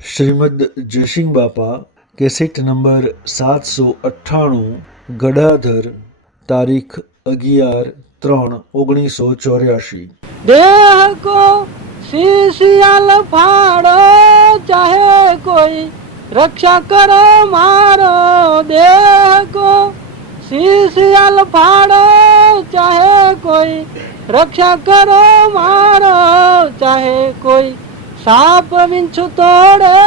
શ્રીમદ જયસિંહ બાપા cassette number 798 ગડાધર તારીખ 11/3/1984। देह को शीशियाल फाड़ो चाहे कोई रक्षा करो मारो। देह को शीशियाल फाड़ो चाहे कोई रक्षा करो मारो। चाहे कोई सांप विंछु तोड़े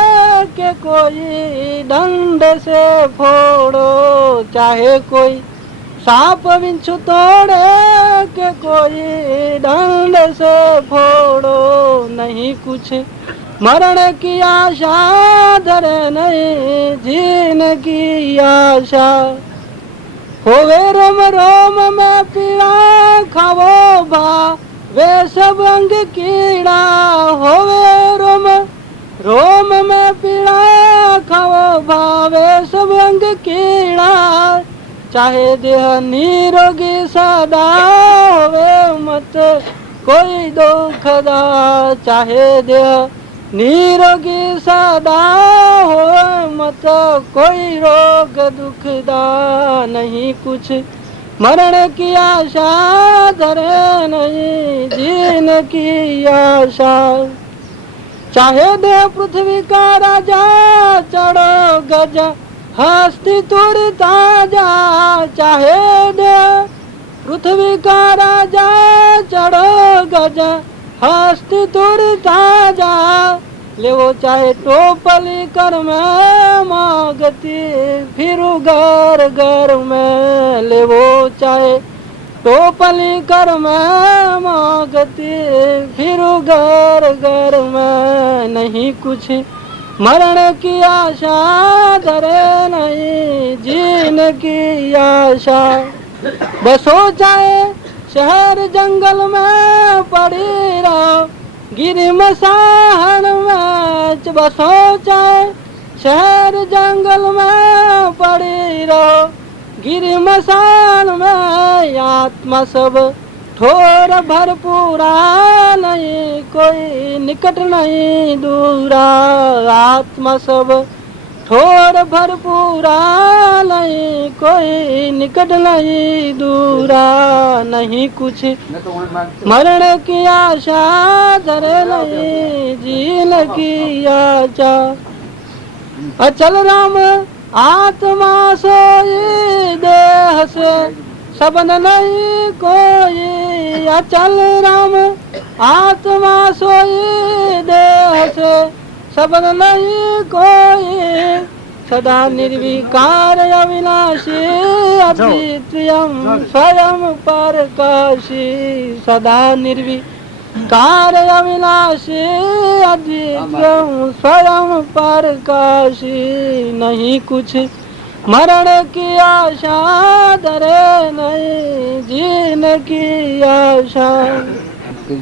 के कोई डंड से फोड़ो। चाहे कोई सांप विंछु तोड़े के कोई डंड से फोड़ो। नहीं कुछ मरण की आशा धरे नहीं जीने की आशा। होवे रोम रोम में पीड़ा खावो भा वे सब अंग कीड़ा। होवे रोम रोम में पीड़ा खावो भा वे सब अंग कीड़ा। चाहे देह निरोगी सदा होवे मत कोई दुखदा। चाहे देह निरोगी सदा होवे मत कोई रोग दुखदा। नहीं कुछ मरण की आशा धरे नहीं जीने की आशा। चाहे देह पृथ्वी का राजा चढ़ो गजा हस्ती तुर ताजा। चाहे दे पृथ्वी का राजा चढ़ो गजा हस्ती तुर ताजा। लेवो चाहे टोपली कर में मागती फिरू घर घर में। लेवो चाहे टोपली कर में मागती फिरू घर घर में। नहीं कुछ मरण की आशा धरे नहीं जीने की आशा। बसो चाहे शहर जंगल में पड़ी रहो गिरी मसाहन में। बसो चाहे शहर जंगल में पड़ी रहो गिरी मसान में। आत्मा सब ठोर भरपूरा नहीं कोई निकट नहीं दूरा। आत्मा सब ठोर भरपूरा नहीं कोई निकट नहीं दूरा। नहीं कुछ मरण की आशा धरे नहीं जीने की आशा। अचल राम आत्मा सोई देह से सबन नहीं कोई। अचल राम आत्मा सोई देह से सबन नहीं कोई। सदा निर्विकार अविनाशी अद्वितीयम स्वयं प्रकाशी। सदा निर्विकार अविनाशी अद्वितीयम स्वयं प्रकाशी। नहीं कुछ मरण की आशा धरे नहीं जीने की आशा।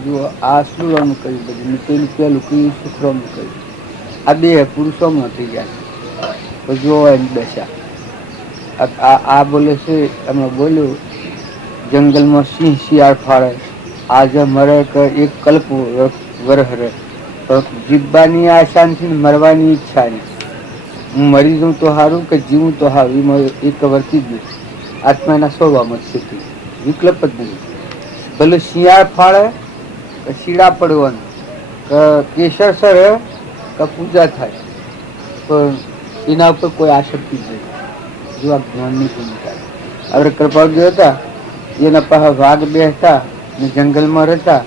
जो आश्रम कही बધી પેલું કયું શુક્રમ કયું આ બે પુરુષોમાં થઈ ગયા તો જો એની દશા આ બોલે છે અમે બોલ્યું જંગલમાં સિંહ શિયાળ ફાળે આજ મરે કે એક કલ્પ વરહ રહે પણ જીવવાની આશા નથી મરવાની ઈચ્છા નહીં। હું મરી જાઉં તો સારું કે જીવું તો સારું એમાં એક વર્તી ગયું આત્માના સ્વભાવમાં સ્થિતિ વિકલ્પ જ નહીં। ભલે શિયાળ ફાળે શીડા પડવાનું કેસર સર પૂજા થાય પણ એના ઉપર કોઈ આસક્તિ જ નહીં। જો આ જ્ઞાનની ભૂમિકા આપણે કૃપાળજી હતા એના પાસે વાઘ બેસતા ને જંગલમાં રહેતા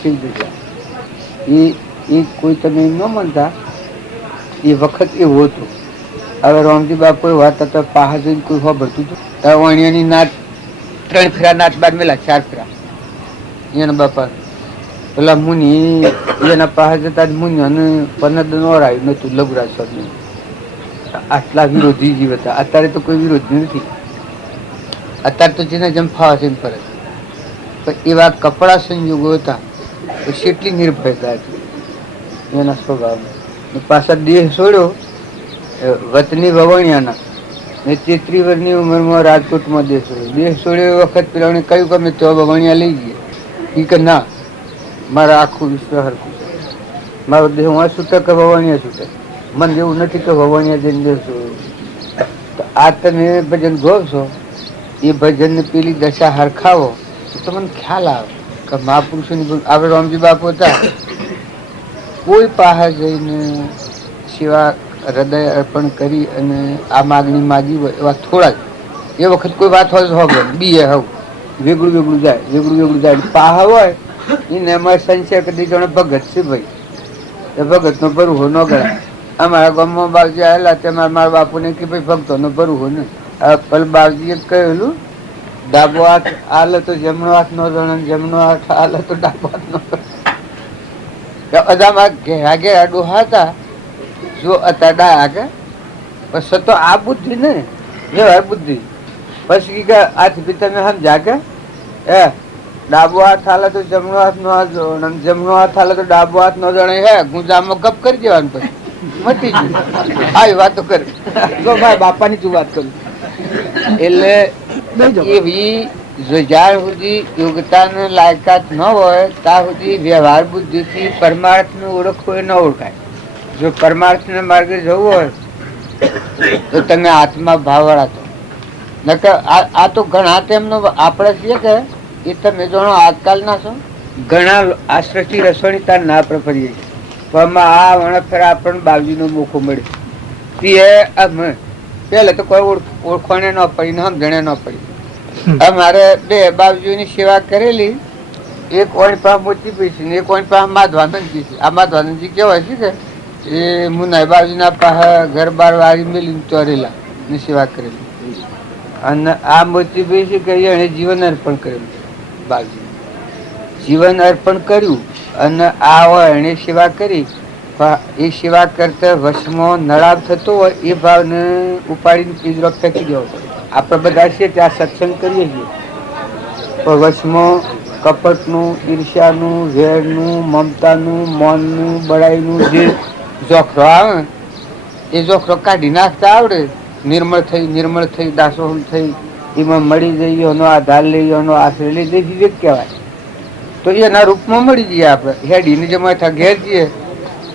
શિવ જતા એ કોઈ તમે ન માનતા એ વખત એવો હતો। હવે રામજી બાપુએ વાત હતા પાહા જઈને કોઈ ખબરતું હતું વાણિયાની નાત 3 ફેરા નાત બાદ મેલા 4 ફેરા એના બાપા પેલા મુનિ એના પાસે જતા મુનિ અને પનદ નોરાયું નતું લઘુરાજ સ્વામી આટલા વિરોધી જીવ હતા। અત્યારે તો કોઈ વિરોધી નથી અત્યારે તો જેને જેમ ફાવે છે એમ ફરે પણ એવા કપડા સંજોગો હતા તો કેટલી નિર્ભયતા હતી એના સ્વભાવમાં। પાછા દેહ છોડ્યો વતની વવણિયાના ને 33 વર્ષની ઉંમરમાં રાજકોટમાં દેહ છોડ્યો વખત પેલા કહ્યું કે અમે તો વવણિયા લઈ ગઈએ એ કે ના મારા આખું વિશ્વ હરખું મારો દેહ હું છૂટે કે ભવાનિયા છૂટે, મને એવું નથી કે ભવાનિયા જઈને બેસું. તો આ તમે ભજન ગો છો, એ ભજન ને પેલી દશા હરખાવો તો તમને ખ્યાલ આવે કે મહાપુરુષોની. આપણે રામજી બાપુ હતા, કોઈ પાસે જઈને સેવા હૃદય અર્પણ કરી અને આ માગણી માગી હોય એવા થોડા જ. એ વખત કોઈ વાત હોય હોય બીએ હવ વેગળું વેગળું જાય, વેગળું વેગળું જાય. પાહા હોય એને એમાં સંશય કરી જણે ભગત છે ભાઈ, એ ભગત નો ભરવો ન ગણાય. અમારા ગામમાં બાવજી આવેલા તેમાં મારા બાપુને કે ભાઈ ભક્તો નો ભરવો ને. પલ બાવજીએ કહેલું ડાબો હાથ હાલે તો જમણો હાથ નો જણે, જમણો હાથ હાલે તો ડાબો હાથ નો જણે. અદામાં ઘેરા ઘેરા ડોહા હતા જો હતા ડાયા કે પછી તો આ બુદ્ધિ ને વ્યવહાર બુદ્ધિ. પછી કે આથી તમે સમજા કે હે ડાબો હાથ હાલે તો જમણો હાથ નો જણે, જમણો હાથ હાલે તો ડાબો હાથ નો જણે. હે ગુંજામાં ગપ કરી દેવાનું પછી મટી ગયું. આવી વાતો કરે જો મારા બાપાની તું વાત કરું. એટલે એવી જ્યાર સુધી યોગતાને લાયકાત ન હોય ત્યાં સુધી વ્યવહાર બુદ્ધિથી પરમાર્થને ઓળખવો એ ન ઓળખાય. જો પરમાર્થને માર્ગે જવું હોય તો તમે આત્મા ભાવવાળા તો નકર આ તો ઘણા તેમનો આપણે છીએ કે એ તમે જાણો આજકાલના છો ઘણા આ સૃષ્ટિ રસોણી તાર ના પ્રફરીએ પણ આ વણફેરા આપણને બાવજીનો મોકો મળે. પેલા તો કોઈ ઓળખોને ન પડી ને સમજણે ન પડી. અમારે બે બાવજીની સેવા કરેલી, એક ઓણ પાસે મોતી પૈસી ને એક ઓણ પાસે માધવાનંદજી છે. આ માધવાનંદજી કેવાય છે કે એ મુનાઈ બાવજીના પાસે ઘર બાર વાળી મેલી ચોરેલા ની સેવા કરેલી. અને આ મોતી પૈસી કહી એને જીવન અર્પણ કરેલું. બાવજી જીવન અર્પણ કર્યું અને આ હોય એને સેવા કરી. એ સેવા કરતા વશમાં નળાવ થતો હોય એ ભાવને ઉપાડીને પિંજરો ફેંકી દેવો પડે. આપણે બધા છીએ ત્યાં સત્સંગ કરીએ છીએ પણ વશમાં કપટનું, ઈર્ષ્યાનું, વેરનું, મમતાનું, મૌનનું, બળાઈનું જે જોખરો આવે એ જોખરો કાઢી નાખતા આવડે. નિર્મળ થઈ દાસોહમ થઈ એમાં મળી જઈએ, એનો આધાર લઈએ, એનો આશ્રય લઈ જઈ વિવેક કહેવાય. તો એના રૂપમાં મળી જઈએ. આપણે હેડીને જમા ઘેર જઈએ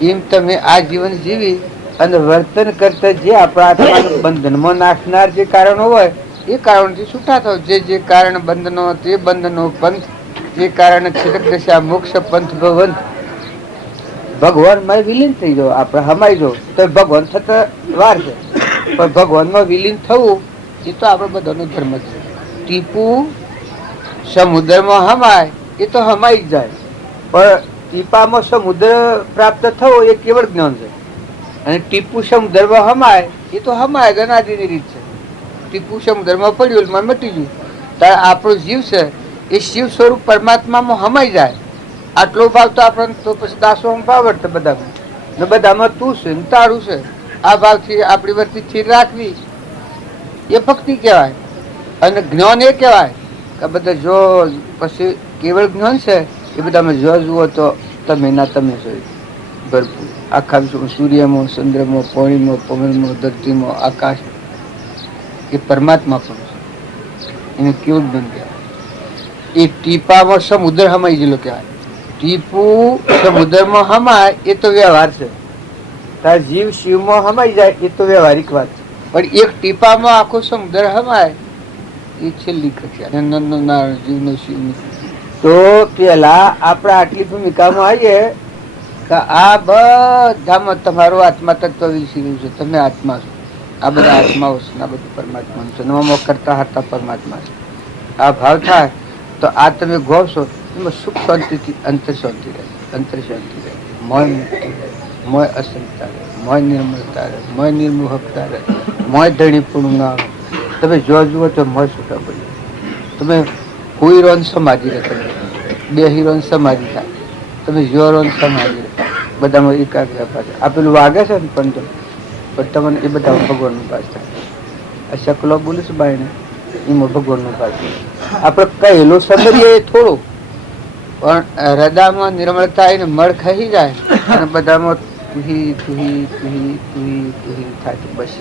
એમ તમે આ જીવન જીવી અને વર્તન કરતા જે આપણા આત્માનું બંધનમાં નાખનાર જે કારણો હોય એ કારણોથી છૂટા થાવ. જે કારણ બંધનો તે બંધનો પંથ, જે કારણે છેટક દશા મોક્ષ પંથ ભવંત. ભગવાનમાં વિલીન થઈ જાવ, આપણે હમાઈ જાવ તો ભગવાન થતા વાર છે પણ ભગવાનમાં વિલીન થવું એ તો આપણે બધાનો ધર્મ છે. ટીપુ સમુદ્રમાં હમાય એ તો હમાઈ જ જાય પણ ટીપામાં સમુદ્ર પ્રાપ્ત થવો એ કેવળ જ્ઞાન છે. અને ટીપુ સમુદ્રમાં હમાય એ તો હમાય ગનાદીની રીત છે. ટીપુ સમુદ્રમાં પડ્યું મને મટી ગયું. ત્યારે આપણો જીવ છે એ શિવ સ્વરૂપ પરમાત્મામાં હમાઈ જાય. આટલો ભાવ તો આપણને તો પછી દાસો ભાવ વર્તે બધામાં ને બધામાં તું છે ને તારું છે. આ ભાવથી આપણી વર્તી સ્થિર રાખવી એ ભક્તિ કહેવાય. અને જ્ઞાન એ કહેવાય કે બધા જો પછી કેવળ જ્ઞાન છે એ બધામાં જો જુઓ તો તમે ના તમે છો ભરપૂર. આખા વિશ્વમાં સૂર્યમાં, ચંદ્રમાં, પાણીમાં, પવનમાં, ધરતીમાં, આકાશ એ પરમાત્મા પણ છે. એને કેવું જ્ઞાન કહેવાય. એ ટીપામાં સમુદ્ર હમાઈ ગયેલો કહેવાય. ટીપુ સમુદ્રમાં હમાય એ તો વ્યવહાર છે. તાર જીવ શિવમાં હમાઈ જાય એ તો વ્યવહારિક વાત છે. પણ એક ટીપામાં આખો સમુદ્ર હમાય એ છેલ્લી કક્ષા જીવનો શિવ. તો પેલા આપણે આટલી ભૂમિકામાં આવીએ કે આ બધામાં તમારો આત્મા તત્વ વિસર્યું છે. તમે આત્મા છો, આ બધા આત્માઓ છે, આ બધું પરમાત્મા છે. નવમો કરતા હતા પરમાત્મા છે. આ ભાવ થાય તો આ તમે ગોવશો એમાં સુખ શાંતિથી અંતર શાંતિ રહે, અંતર શાંતિ રહે, મોય મુક્તિ રહે, મોય અસંતા રહે, મોય નિર્મળતા રહે, મોય નિર્મોહકતા રહે, મોય ધણીપણું ના આવે. તમે જો જુઓ તો મોય છૂટા પડી. તમે કોઈ રોન સમાધિ રહે, બે હિરોન સમાધિ થાય, તમે જો રોન સમાધિ રહે, બધામાં એકાગ્ર પાસે આપેલું વાગે છે ને પણ તમને એ બધા ભગવાનનું પાસ થાય. આ શકલો બોલીશ બાઈને એમાં ભગવાનનું પાસ થાય. આપણે કહેલું સમજીએ થોડું પણ હૃદયમાં નિર્મળતા એને મળ ખાઈ જાય અને બધામાં તુહી તુહી તુહી તુહી તુહી થાય. બસ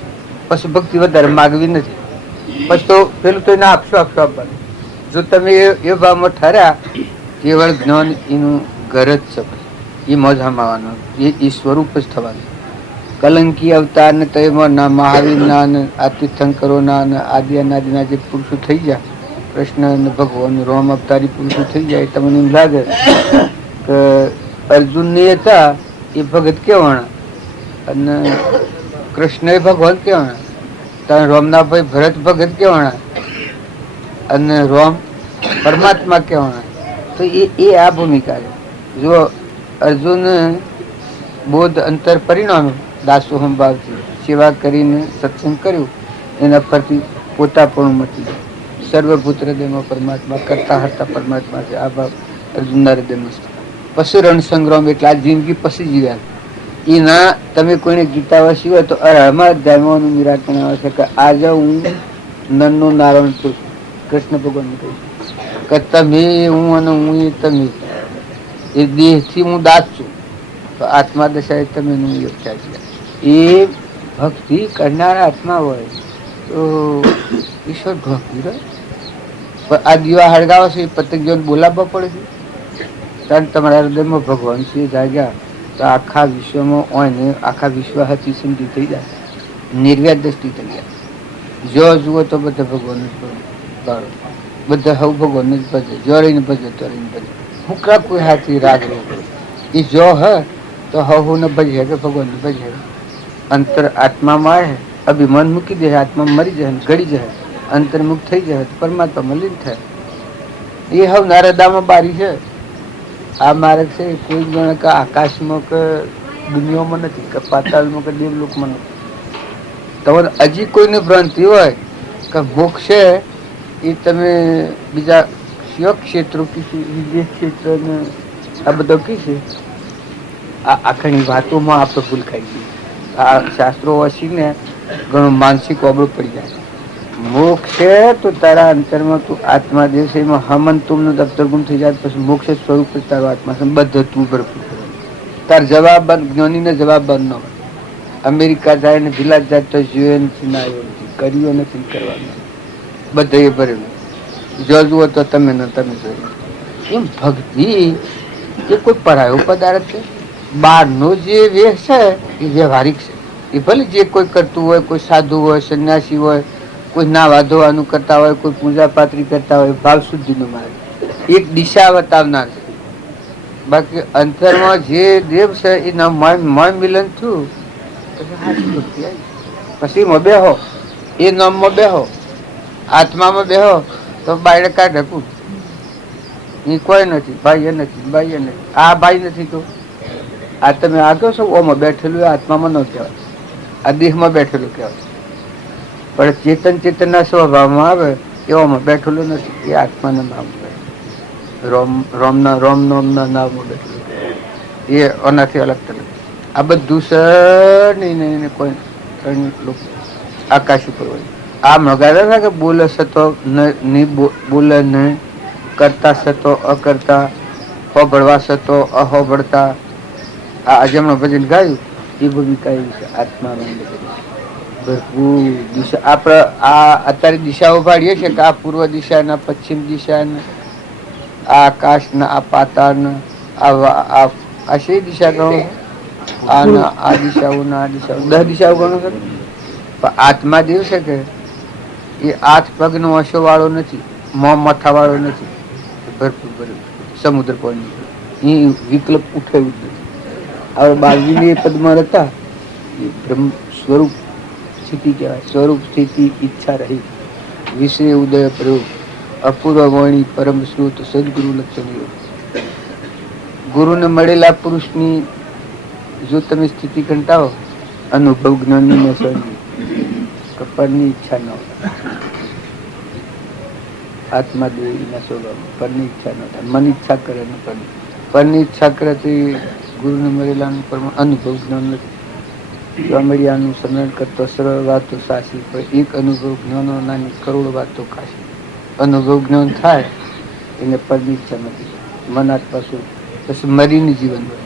પછી ભક્તિ વધારે માગવી નથી. પછી તો પેલું તો એને આપશો આપવાનું. જો તમે એ ભાવમાં ઠર્યા કેવળ જ્ઞાન એનું ઘર જ છે. એ મોજામાં આવવાનો, એ સ્વરૂપ જ થવાનું. કલંકી અવતાર ને તો એમાં ના મહાવીરના ને આ તીર્થંકરોના ને આદિ અનાદિના જે પુરુષો થઈ ગયા, કૃષ્ણ ને ભગવાન રામ અવતારી પુરુષો થઈ જાય, તમને એમ લાગે કે અર્જુન ને હતા એ ભગત કેવાણા અને કૃષ્ણ એ ભગવાન કેવાણા, ત્યાં રામના ભાઈ ભરત ભગત કેવાણા અને રામ પરમાત્મા કેવાણા. તો એ આ ભૂમિકા છે. જો અર્જુન બોધ અંતર પરિણામે દાસોહમ ભાવથી સેવા કરીને સત્સંગ કર્યું, એના પરથી પોતાપણું મટી ગયું. સર્વભૂત હૃદયમાં પરમાત્મા, કરતા હરતા પરમાત્મા છે. આ ભાવ અર્જુનના હૃદયમાં છે. પછી રણ સંગ્રામ એટલે આ જિંદગી પછી જીવ્યા એના તમે કોઈને ગીતા વાંચી હોય તો અઢારમા અધ્યાયનું નિરાકરણ આવે છે કે આજે હું નરનો નારાયણ છું. કૃષ્ણ ભગવાન કહ્યું કે તમે હું અને હું એ તમે, એ દેહથી હું દાસ છું, તો આત્મા દશાએ તમે વ્યાખ્યા છે. એ ભક્તિ કરનારા આત્મા હોય તો ઈશ્વર ભક્તિ રહે. પણ આ દીવા હળગાવે છે એ પતંગીઓને બોલાવવા પડે છે. કારણ તમારા હૃદયમાં ભગવાન છે જાગ્યા તો આખા વિશ્વમાં હોય ને આખા વિશ્વ હતી સિંધી થઈ જાય, નિર્વ્યાજ દ્રષ્ટિ થઈ જાય. જો જુઓ તો બધા ભગવાન જ ગાળો, બધા હવ ભગવાન જ ભજે, જો રહીને ભજે તો રહીને ભજે. હુકરા કોઈ હાથી રાગ રો એ જો હે તો હવ ને ભજે કે ભગવાન ને ભજે. અંતર આત્મામાં આવે, અભિમાન મૂકી દે, આત્મા મરી જાય, ગળી જાય, અંતર્મુખ થઈ જાય તો પરમાત્મામાં લીન થાય. એ હવ નારદામાં બારી છે. આ માર્ગ છે કોઈ ગણ કે આકાશમાં કે દુનિયામાં નથી, કે પાતાળમાં કે દેવલોકમાં નથી. તમારે હજી કોઈને ભ્રાંતિ હોય કે મોક્ષ છે એ તમે બીજા કયો ક્ષેત્રો કીધું, વિદેશ ક્ષેત્ર ને આ બધો કી છે, આ આખની વાતોમાં આપણે ભૂલ ખાઈ ગઈ. આ શાસ્ત્રો વાંચીને ઘણું માનસિક ઓબળું પડી જાય. મોક્ષ છે તો તારા અંતરમાં તું આત્મા દેવ છે, એમાં હમન તુમનું દફતર ગુમ થઈ જાય પછી મોક્ષ સ્વરૂપ જ તારો આત્મા છે. બધું તું ભરપૂર તાર જવાબ જ્ઞાનીને જવાબ બંધ ન હોય. અમેરિકા જાય ને જિલ્લા જાય તો જોયો નથી, ના આવ્યો નથી, કર્યો નથી, કરવાનું બધે એ ભરેલું. જો જુઓ તો તમે ને તમે જોયું. એમ ભક્તિ એ કોઈ પરાયો પદાર્થ છે. બહારનો જે વેશ છે એ વ્યવહારિક છે. એ ભલે જે કોઈ કરતું હોય, કોઈ સાધુ હોય, સંન્યાસી હોય, કોઈ નાવા ધોવાનું કરતા હોય, કોઈ પૂજા પાત્રી કરતા હોય, ભાવ શુદ્ધિનો માર્ગ એક દિશા બતાવનાર છે. બાકી અંતરમાં જે દેવ છે એના મય મિલન થયું પછી એમાં બેહો, એ નામમાં બેહો, આત્મામાં બેહો તો બાયડે કાઢે કું એ કોઈ નથી, ભાઈ એ નથી, ભાઈ એ નથી, આ ભાઈ નથી. તો આ તમે આગળ છો ઓમાં બેઠેલું આત્મામાં ન કહેવાય, આ દેહમાં બેઠેલું કહેવાય. પણ ચેતન ચેતનના સ્વભાવમાં આવે એવામાં બેઠેલું નથી, એ આત્માના નામ રોમ નામના નામમાં બેઠેલું એ આનાથી અલગ તલગ. આ બધું સર કોઈ આકાશ ઉપર હોય. આ મગાવે કે બોલે સતો નહીં બોલે નહીં, કરતા સતો અકર્તા, હોબળવા સતો અહોબળતા. આ આજે હમણાં ભજન ગાયું એ ભૂમિકા એવી છે. આત્માનો ભરપૂર દિશા આપણે આ અત્યારે દિશાઓ પાડીએ છીએ કે આ પૂર્વ દિશાના, પશ્ચિમ દિશાના, આ આકાશના, આ પાતાળના, આ શી દિશા ગણો, આના આ દિશાઓના, આ દિશાઓ 10 દિશાઓ ગણો છો. પણ આત્મા દેવ છે કે એ 8 પગનો વશો વાળો નથી, માથા વાળો નથી, ભરપૂર ભરપૂર સમુદ્ર પાણી એ વિકલ્પ ઉઠાવ્યું જ નથી. હવે બાલજીની પદમાં હતા એ બ્રહ્મ સ્વરૂપ સ્થિતિ કહેવાય. સ્વરૂપ સ્થિતિ ઈચ્છા રહી વિષય ઉદય પ્રયોગ અપૂર્વ વાણી પરમ શ્રુત સદગુરુ લક્ષણ. ગુરુને મળેલા પુરુષની જો તમે સ્થિતિ કંટાળો, અનુભવ જ્ઞાનની પરની ઈચ્છા ન હોય, આત્મા દેવીના સ્વભાવ પરની ઈચ્છા ન થાય, મન ઈચ્છા કરે ને પરની ઈચ્છા કરે તો ગુરુને મળેલાનું પરમ અનુભવ જ્ઞાન નથી. મળ્યાનું સમરણ કરતો સરળ વાતો સાચી, પણ એક અનુભવ જ્ઞાનો નાની કરોડ વાતો કાશી. અનુભવ જ્ઞાન થાય એને પરની ઈચ્છા નથી, મન પાછું પછી મરીને જીવન હોય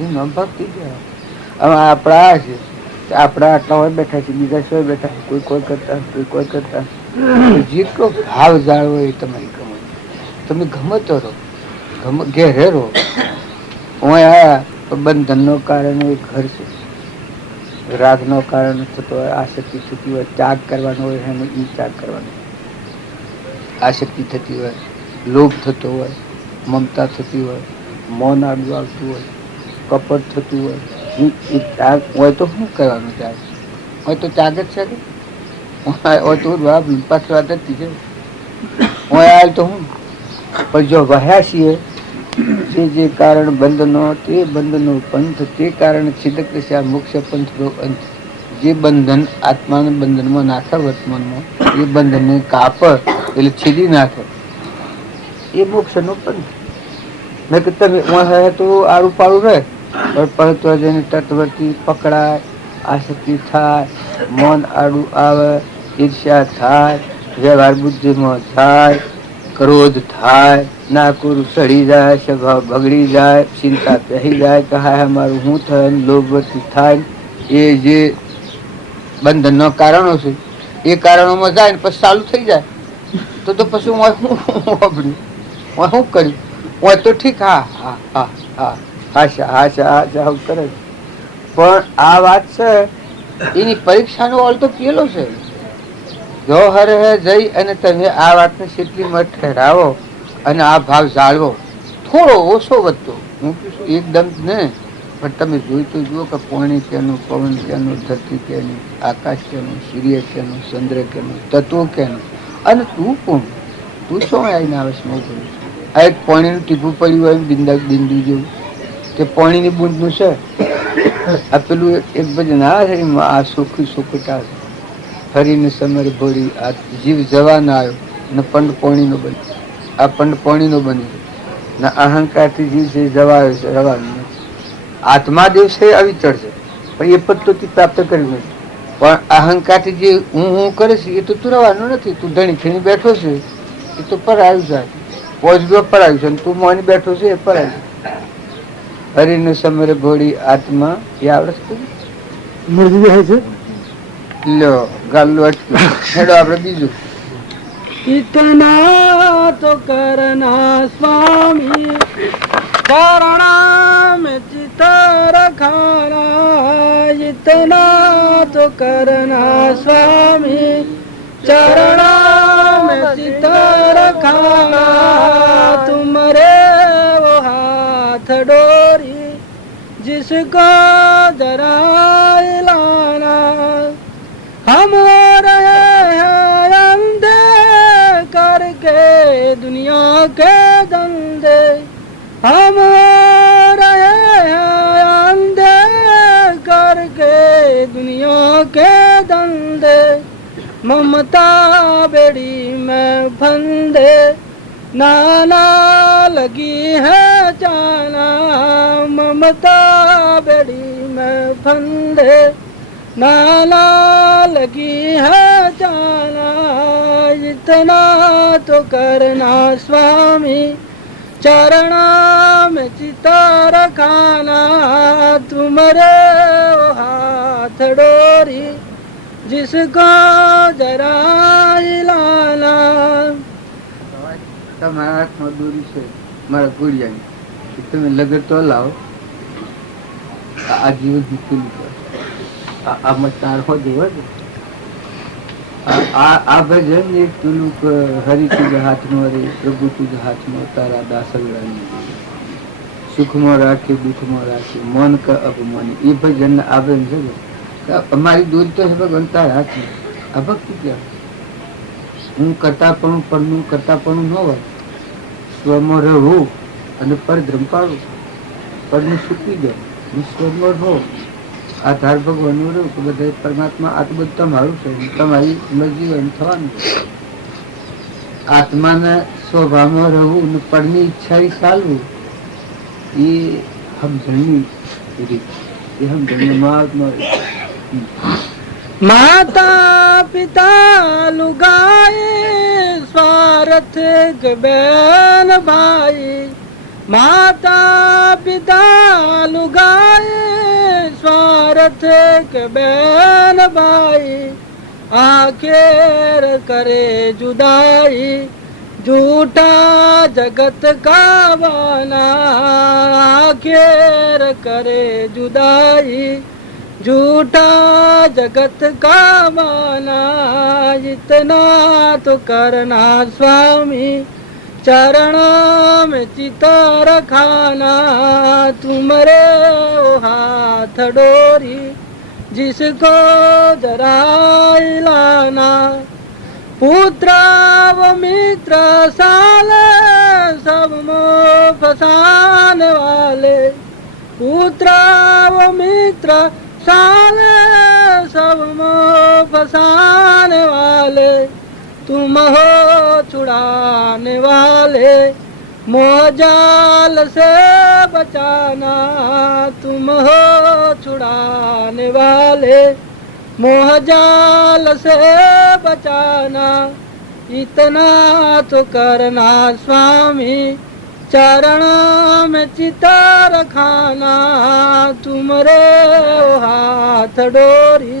એ ભક્તિ કહેવાય. હવે આપણા છે આપણા આટલા હોય બેઠા છે, બીજા શું બેઠા, કોઈ કોઈ કરતા, કોઈ કરતા. જેટલો ભાવ જાળવો એ તમારી કમાઈ. તમે ગમે તો રહો, ઘેરે રહો, હું આયા તો બંધનનો કારણ એ ઘર છે, રાગનો કારણ થતો હોય, આસક્તિ થતી હોય, ત્યાગ કરવાનો હોય એને એ ત્યાગ કરવાનો, આસક્તિ થતી હોય, લોભ થતો હોય, મમતા થતી હોય, મૌન આગળ આવતું હોય, કપટ થતું હોય, એ ત્યાગ હોય તો શું કરવાનું? ત્યાગ હોય તો ત્યાગ જ છે કે હોય તો પાછી વાત જ છે. હોય આવેલ તો હું પણ જો વહ્યા છીએ જે કારણ બંધનો તે બંધનો પંથ, તે કારણ છિદક દશા મોક્ષ પંથનો અંત. જે બંધન આત્માને બંધનમાં નાખે વર્તમાનમાં, એ બંધનને કાપ એટલે છીદી નાખે, એ મોક્ષનો પંથ. મેં કે તમે તો આડું પાડું રહે પણ પરંતુ જેને તટવર્તી પકડાય, આસક્તિ થાય, મન આડું આવે, ઈર્ષ્યા થાય, વ્યવહાર બુદ્ધિમાં થાય, ક્રોધ થાય, નાકુર સડી જાય, સ્વભાવ બગડી જાય, ચિંતા પહેરી જાય કે હા મારું શું થાય, લોભવતી થાય, એ જે બંધનના કારણો છે એ કારણોમાં જાય ને પછી ચાલુ થઈ જાય તો પછી હું વાપર્યું, હું શું કર્યું? હોય તો ઠીક, હા હા હા હા હાશા હાશા હાશા કરે. પણ આ વાત છે એની પરીક્ષાનો ઓલ તો પેલો છે. જો હરે જઈ અને તમે આ વાતને કેટલી મત ઠેરાવો અને આ ભાવ જાળવો, થોડો ઓછો વધતો, હું કહીશું એકદમ ને, પણ તમે જોઈ તો જુઓ કે પાણી કેનું, પવન કેનું, ધરતી કેની, આકાશ કેનું, સૂર્ય કેનું, ચંદ્ર કેનું, તત્વો કેનું, અને તું કોણ? તું શું આવીને આવે છે? આ એક પાણીનું ટીપું પડ્યું હોય બિંદુ જેવું, તે પાણીની બૂંદનું છે. આ પેલું એક ભજન આ સુખી સુખટા ફરીને સમર ભોળી, આ જીવ જવાનો આવ્યો ને પંડ પોણીનો બન્યો, આ પંડ પોણીનો બન્યો ને અહંકારથી જીવ છે જવા આવ્યો છે, રવાનું નથી. આત્મા દિવસે અવિચળ છે પણ એ પદ્ધતિ પ્રાપ્ત કરી નથી. પણ અહંકારથી જે હું કરે છે એ તો તું રવાનું નથી. તું ધણી ખીણી બેઠો છે એ તો પર આવ્યું છે, પોજડો પર આવ્યું છે, તું મોની બેઠો છે એ પર આવ્યું. હરિને સમરે ભોળી આત્મા એ આવડે છે લ્યો ગાલું અટક્યું. હેડો આપડે બીજું. इतना तो करना स्वामी चरणा में चित रखाना, इतना तो करना स्वामी चरणा में चित रखाना, तुम्हारे वो हाथ डोरी जिसको जरा लाना, हम रहे हैं अंधे करके दुनिया के धंधे, हम रहे हैं अंधे करके दुनिया के धंधे, ममता बेड़ी में फंदे नाना लगी है जाना, ममता बेड़ी में फंदे नाना लगी है जाना, इतना तो करना स्वामी चरणा में चिता रखाना, तुम्हारे हाथ डोरी जिसको जरा हिलाना. તમારા હાથમાં દોરી છે મારા ઘોડિયાની, તમે લગર તો લાવો, આ જીવન મૂકેલું છે. આમાં તાર હોય આ ભજન એક પેલું હરિ તુજ હાથમાં રે પ્રભુ તુજ હાથમાં તારા દાસગડાની, સુખમાં રાખે દુઃખમાં રાખે મન ક અપમાની, એ ભજન આ ભજન છે. અમારી દૂર તો છે ભગવાન તારા હાથમાં. આ ભક્તિ ક્યાં? હું કરતા પણ પરનું કરતા પણ ન હોય, સ્વમાં રહું અને પરધ્રમ પાડું, પરનું સૂકી દો, સ્વમાં રહો, આધાર ભગવાન રહ્યું કે બધા પરમાત્મા આ તો બધું તમારું છે, તમારી મરજી હોય થવાનું. આત્માના સ્વભાવમાં રહેવું ને પરની ઈચ્છા ચાલવું એ સમજણની રીત, એ સમજણ મહાત્મા. माता पिता लुगाए स्वार्थ के बैन भाई, माता पिता लुगाए स्वार्थ के बैन भाई, आखिर करे जुदाई झूठा जगत का बना आखिर करे जुदाई, झूठा जगत का बना इतना तो करना स्वामी, चरणों में चिता रखाना तुम्हारे ओ हाथ डोरी, जिसको जरा हिलाना। पुत्र व मित्र साले सब मोह फसाने वाले, पुत्र व मित्र साले सब मोह फसाने वाले, तुम हो छुड़ाने वाले मोह जाल से बचाना, तुम हो छुड़ाने वाले मोह जाल से बचाना। इतना तो करना स्वामी, चरणों में चिता रखाना तुम्हारे ओ हाथ डोरी,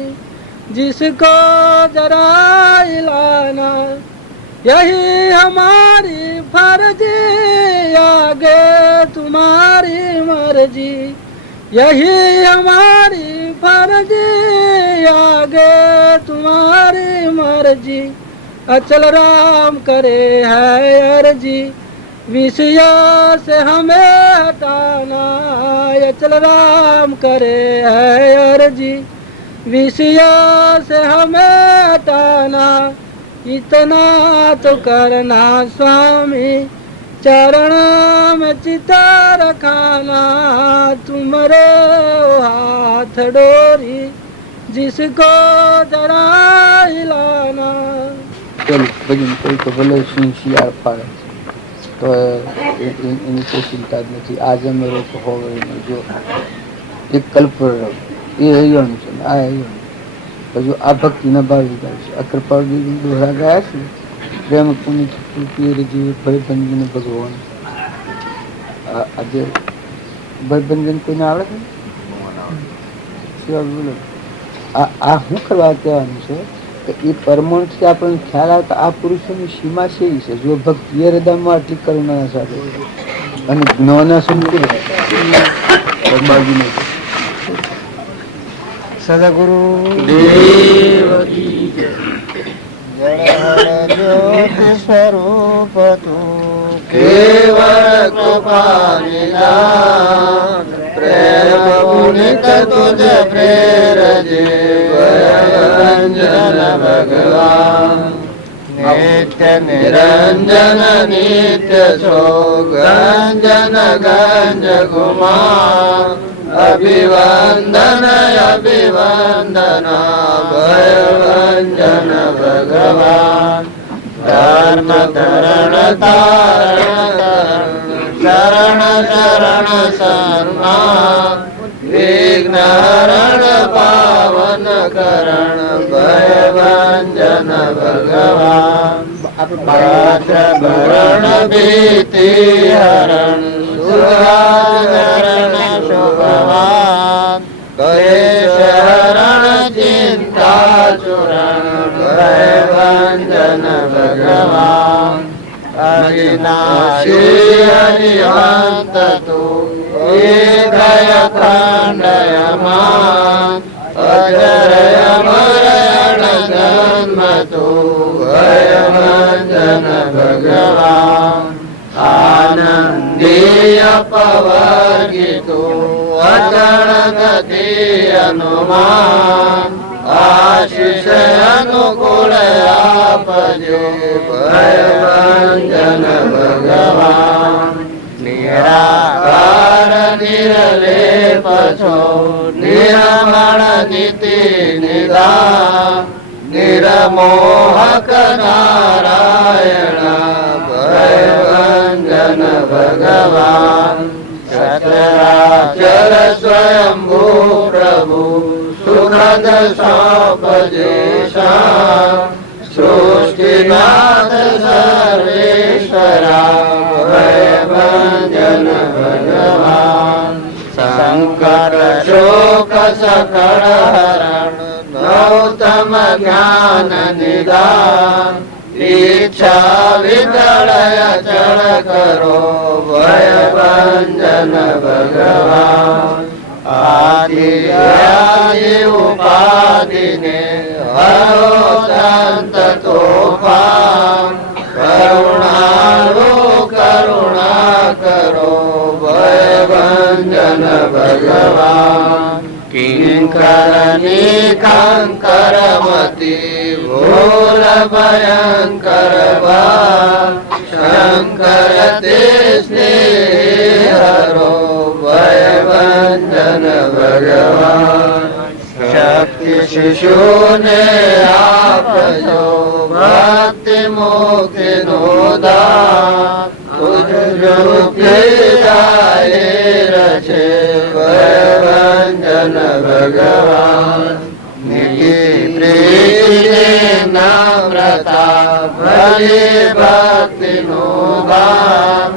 जिसको जरा हिलाना। यही हमारी फर्जी आगे तुम्हारी मर्जी, यही हमारी फर्जी आगे तुम्हारी मर्जी। अचल राम करे है अर्जी, विषय से हमें हटाना। अचल राम करे है अर्जी, विषय से हमें हटाना। इतना तो करना स्वामी, चरण में चिता रखाना तुम्हारे ओ हाथ डोरी, जिसको जरा हिलाना। चल भजन कोई तो भले सिंह शियार पाड़े तो એની કોઈ ચિંતા જ નથી. આજે મેરો તો હોવે જો એક કલ્પર એ હૈયાનું છે ને આ હૈયાનું. હજુ આ ભક્તિના ભાવી ગાય છે. આ કૃપાળ દોહરા ગયા છે પ્રેમ પુનિત જીવ ભયભંજન ભગવાન. આજે ભયભંજન કોઈને આવડે છે? બોલો આ શું કરવા કહેવાનું છે કે એ પરમાણુથી આપણને ખ્યાલ આવતા આ પુરુષોની સીમા છે એ છે. જો ભક્તિ હૃદયમાં આટલી કરુણા સાથે અને જ્ઞાન સંકુલ સદાગુરુ સ્વરૂપ તું કેવળ કૃપા નિદાન, પ્રેમ પુનિત તુજ પ્રેરજે ભયભંજન ભગવાન. નિત્ય નિરંજન નિત્ય છો ગંજન ગંજ ગુમાન, અભિવંદન અભિવંદન ભયભંજન ભગવાન. ધર્મ તરણ તારણ શરણ શરણ શર્મા, વિઘ્ન હરણ પાવન કરણ ભયભંજન ભગવાન. ભરણ ભીતિ હરણ સુરાચરણ શુભવાન, કલેશ હરણ ચિંતા ચૂરણ ભયભંજન ભગવાન. અવિનાશી હરિહંત તું દય ખંડયમાન, અજર અમરણ જન્મ તું ભયભંજન ભગવાન. આનંદી અપવર્ગી તું અચળ ગતિ અનુમાન, આશીષ અનુકૂળ આપજો ભયભંજન ભગવાન. નિરાકાર નિરલેપ છો નિરમણ નીતિ નિદાન, નિરમોહક નારાયણ ભયભંજન ભગવાન. સચરાચર સ્વયંભૂ પ્રભુ સુખદ સાપજેશા, સૃષ્ટિનાથ સર્વેશ્વરા ભયભંજન ભગવાન. શંકર શોક સકળ હરણ નૌતમ જ્ઞાન નિદાન, ઈચ્છા વિકળય ચળ કરો ભય ભંજન ભગવાન આદિ ઉપાધિને હરો સંત તોફાન કરુણાળુ કરુણા કરો ભય ભંજન ભગવાન કિંકર નિકંકર મતી ભૂલ ભયંકર બાલ શંકર તે સ્નેહ હરો ભય ભંજન ભગવાન શક્તિ શિશુને આપજો ભક્તિ મુક્તિ નો દાન તુજ રૂપે જાહેર છે ભય ભંજન ભગવાન પ્રીતિ નમ્રતા ભલી ભક્તિ નું દાન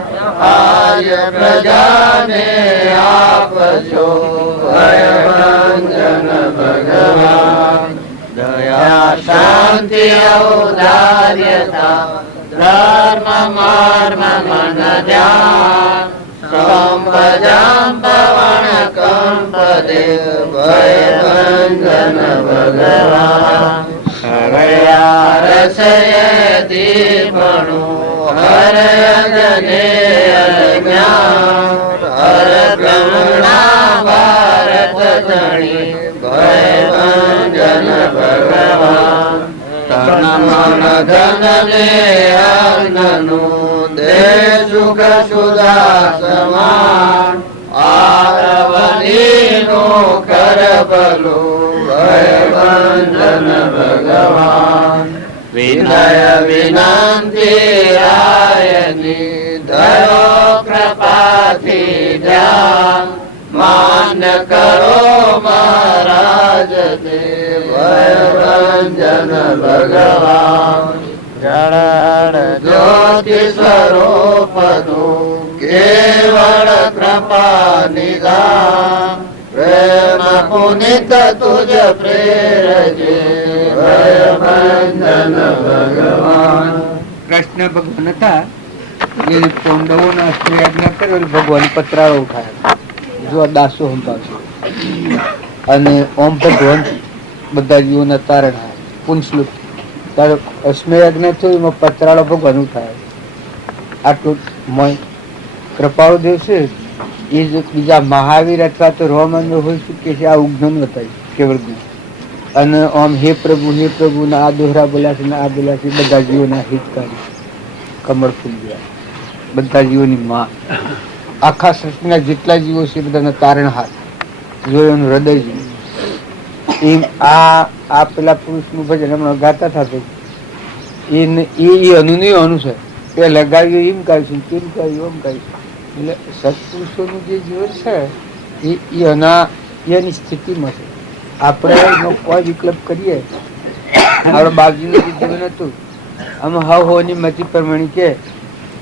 આર્ય પ્રજાને આપજો ભય ભંજન ભગવાન દયા શાંતિ ઔદાર્યતા ધર્મ મર્મ મન ધ્યાન સંપદમ પવન કંપદે ભય ભંજન ભગવાન હરયા રસય દીપણું હરય જને જ્ઞાન હર બ્રહ્મણા ભારત ધણી ભય ભંજન ભગવાન તન મન ધન ને અન્નનું દે સુખ સુધા સમાન આરવણીનું કર ભલું ભય ભંજન ભગવાન વિનય વિનંતી રાયની ધરો કૃપાથી ધ્યાન માન્ય કરો મહારાજ ને ભય ભંજન ભગવાન જળ જ્યોતિ સ્વરૂપનું કેવળ કૃપા નિધાન પ્રેમ પુનિત તુજ પ્રેરજે ભય ભંજન ભગવાન. કૃષ્ણ ભગવાન હતા જે પાંડવોના આજ્ઞા કરેલ ભગવાન પતરાળો ઉઠાયા જો દાસો હંપાવશે અને ઓમ ભગવાન બધા જીવોના તારણ પુંસલુપ તારો અશ્મય યજ્ઞ થયું એમાં પતરાળો ભગવાન ઉઠાય આટલું મય કૃપાળુ દેવ છે એ જ બીજા મહાવીર અથવા તો રોમન હોય શું કે છે આ ઉગ્ન બતાવ્યું કેવળ ગુણ અને આમ હે પ્રભુ ને આ દોહરા બોલ્યા છે ને આ બોલ્યા છે બધા જીવોના હિતકારી કમળ ફૂલ ગયા બધા જીવોની માં આખા સૃષ્ટિના જેટલા જીવો છે બધાના તારણહાર જોયું હૃદય જીવ એમ આ પેલા પુરુષનું ભજન હમણાં ગાતા થતું એ અનુ છે એ લગાવ્યું એમ ગાયું છે કેમ ગાયું એમ ગાયું એટલે સત્પુરુષોનું જે જીવન છે એની સ્થિતિમાં છે આપણે એનો કોઈ વિકલ્પ કરીએ આપણા બાપજીનું જે જીવન હતું આમાં હવ હોની મતી પ્રમાણે કે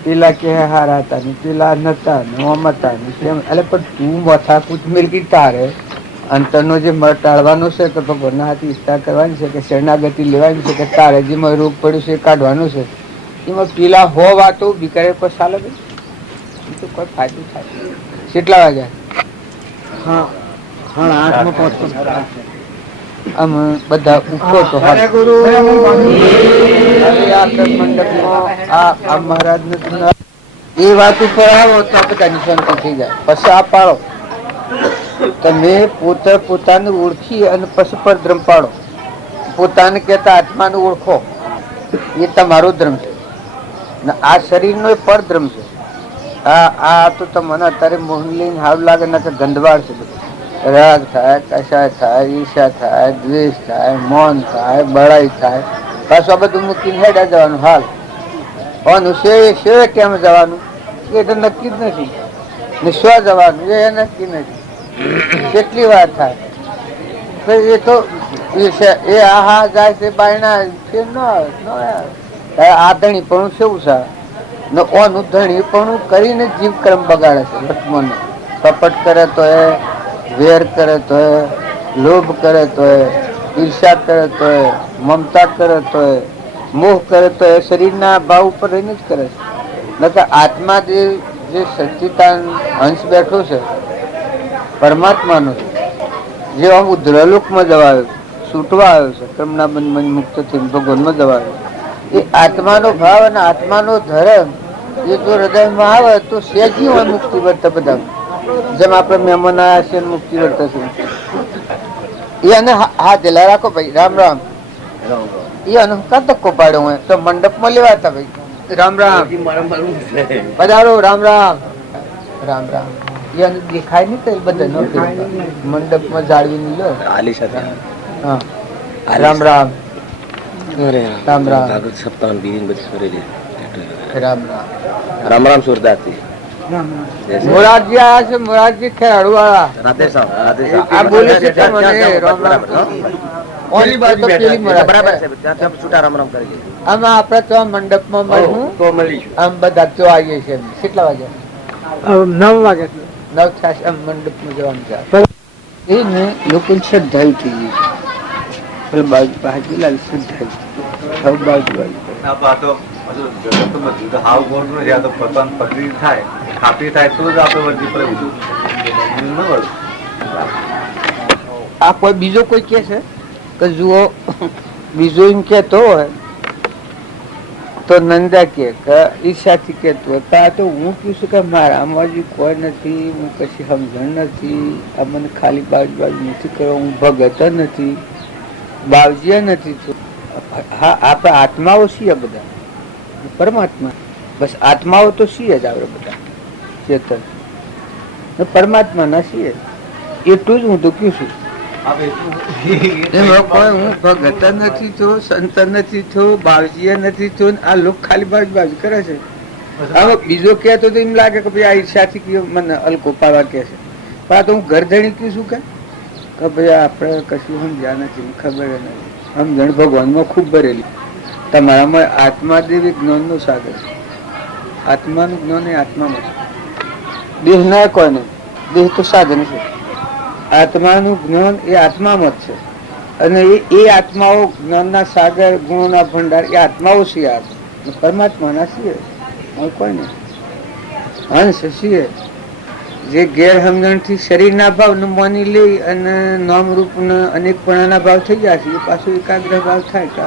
પેલા કે હારા હતા ને પેલા નતા ને ઓમ હતા ને તેમ એટલે પણ તું મથાકૂટ મિલકી તારે અંતરનો જે ટાળવાનો છે કે ભગવાનના હાથ વિસ્તાર કરવાની છે કે શરણાગતિ લેવાની છે કે તારે જેમાં રોગ પડ્યો છે એ કાઢવાનો છે એમાં પેલા હો વાતો બીકારે કોઈ ચાલે ભાઈ તો કોઈ ફાયદો થાય. કેટલા વાગ્યા? હા 8:05 આમ બધા ઉઠો તો મહારાજ એ વાત ઉપર આવો તો બધાની શાંતિ થઈ જાય. પછી આ પાડો તમે પોતે પોતાને ઓળખી અને પછી પર ધર્મ પાડો. પોતાને કહેતા આત્માને ઓળખો એ તમારો ધર્મ છે ને આ શરીરનો એ પરધર્મ છે. આ તો તમને અત્યારે મોહન લઈને હાવ લાગે ના કે ગંધવાળ છે બધું. રાગ થાય, કષાય થાય, ઈર્ષા થાય, દ્વેષ થાય, મૌન થાય, બળાઈ થાય, પાછું આ બધું મૂકીને હેડા જવાનું. હાલ છે કેમ જવાનું એ તો નક્કી જ નથી ને શું જવાનું એ નક્કી નથી. કેટલી વાર થાય એ તો એ આહા જાય છે બાયણા આ ધણી પણ શું છે ને ઓનું ધણી પણ કરીને જીવ કર્મ બગાડે છે. વર્તમાન કપટ કરે તો એ, વેર કરે તો એ, લોભ કરે તો એ, ઈર્ષા કરે તો એ, મમતા કરે તો એ, મોહ કરે તો એ શરીરના ભાવ ઉપર રહીને જ કરે છે. નકર આત્મા જે સચ્ચિદાન હંસ બેઠો છે પરમાત્માનો છે, જે આમ ઉદ્રલોકમાં જવા આવ્યો છે, છૂટવા આવ્યો છે, કર્મના બંધમાં મુક્ત થઈને ભગવાનમાં જવા આવ્યો, એ આત્માનો ભાવ અને આત્માનો ધર્મ એ જો હૃદયમાં આવે તો સહેજી હોય મુક્તિ વર્તા બધા. જેમ આપણે મહેમાન આવ્યા છે મુક્તિ વર્તા છે એને હાથ હેલા રાખો ભાઈ. રામ રામ. એ અનુકા ધક્કો પાડ્યો હોય તો મંડપમાં લેવાતા ભાઈ. રામ રામ પધારો. રામ રામ. રામ રામ. એને દેખાય નહીં તો એ બધા મંડપમાં જાળવી નહીં લો. હા રામ રામ. રામ રામ. રામ રામ. રામ રામ સુરદાસ મોરારજી આયા છે. મોરારજી ખેરાડુ વાળા આ બોલે છે કે મને રામ રામ. ઓલી બાજુ પેલી મોરારજી. આમાં આપણે તો મંડપમાં મળ્યું આમ બધા તો આવીએ છીએ. કેટલા વાગે? 9 વાગે. 9 થશે આમ મંડપમાં જવાનું છે. એ ને લોકો શ્રદ્ધાળુ થઈ ગઈ છે. બાજુ બાજુલાલ શ્રદ્ધાળુ હવે બાજુ બાજુ આ કોઈ બીજો કોઈ કે છે કે જુઓ બીજો એમ કેતો હોય તો નંદા કે ઈર્ષાથી કેતો હોય તો હું કહું છું કે મારામાં જે કોઈ નથી, હું કશી સમજણ નથી, આ મને ખાલી બાજુ બાજુ નથી કરો, હું ભગત નથી, બાવજીયા નથી. હા આપણા આત્માઓ છીએ બધા, પરમાત્મા બસ આત્માઓ તો છીએ જ આપણે બધા ચેતન પરમાત્મા ના છીએ એટલું જ હું તો કહું છું. હું ભગત નથી થયો, સંત નથી થયો, બાવજીયા નથી થયો, આ લોકો ખાલી બાજુ બાજુ કરે છે. હવે બીજો કહેતો તો એમ લાગે કે ભાઈ આ ઈચ્છાથી મને અલકો પાવા કે છે, પણ આ તો હું ઘરધણી કહું છું કે ભાઈ આપણે કશું સમજ્યા નથી, ખબર નથી. સમજણ ભગવાનમાં ખૂબ ભરેલી. તમારામાં આત્મા દેવી જ્ઞાન નો સાગર. આત્માનું જ્ઞાન એ આત્મામાં છે, દેહ ના કોઈ નહીં. દેહ તો સાધન છે. આત્માનું જ્ઞાન એ આત્મામાં જ છે અને એ આત્માઓ જ્ઞાનના સાગર, ગુણોના ભંડાર એ આત્માઓ છીએ. પરમાત્માના છીએ કોઈ નહીં. હંસ છીએ જે ગેરસમજણથી શરીરના ભાવને માની લઈ અને નામરૂપને અનેકપણાના ભાવ થઈ ગયા છે. એ પાછું એકાગ્ર ભાવ થાય કે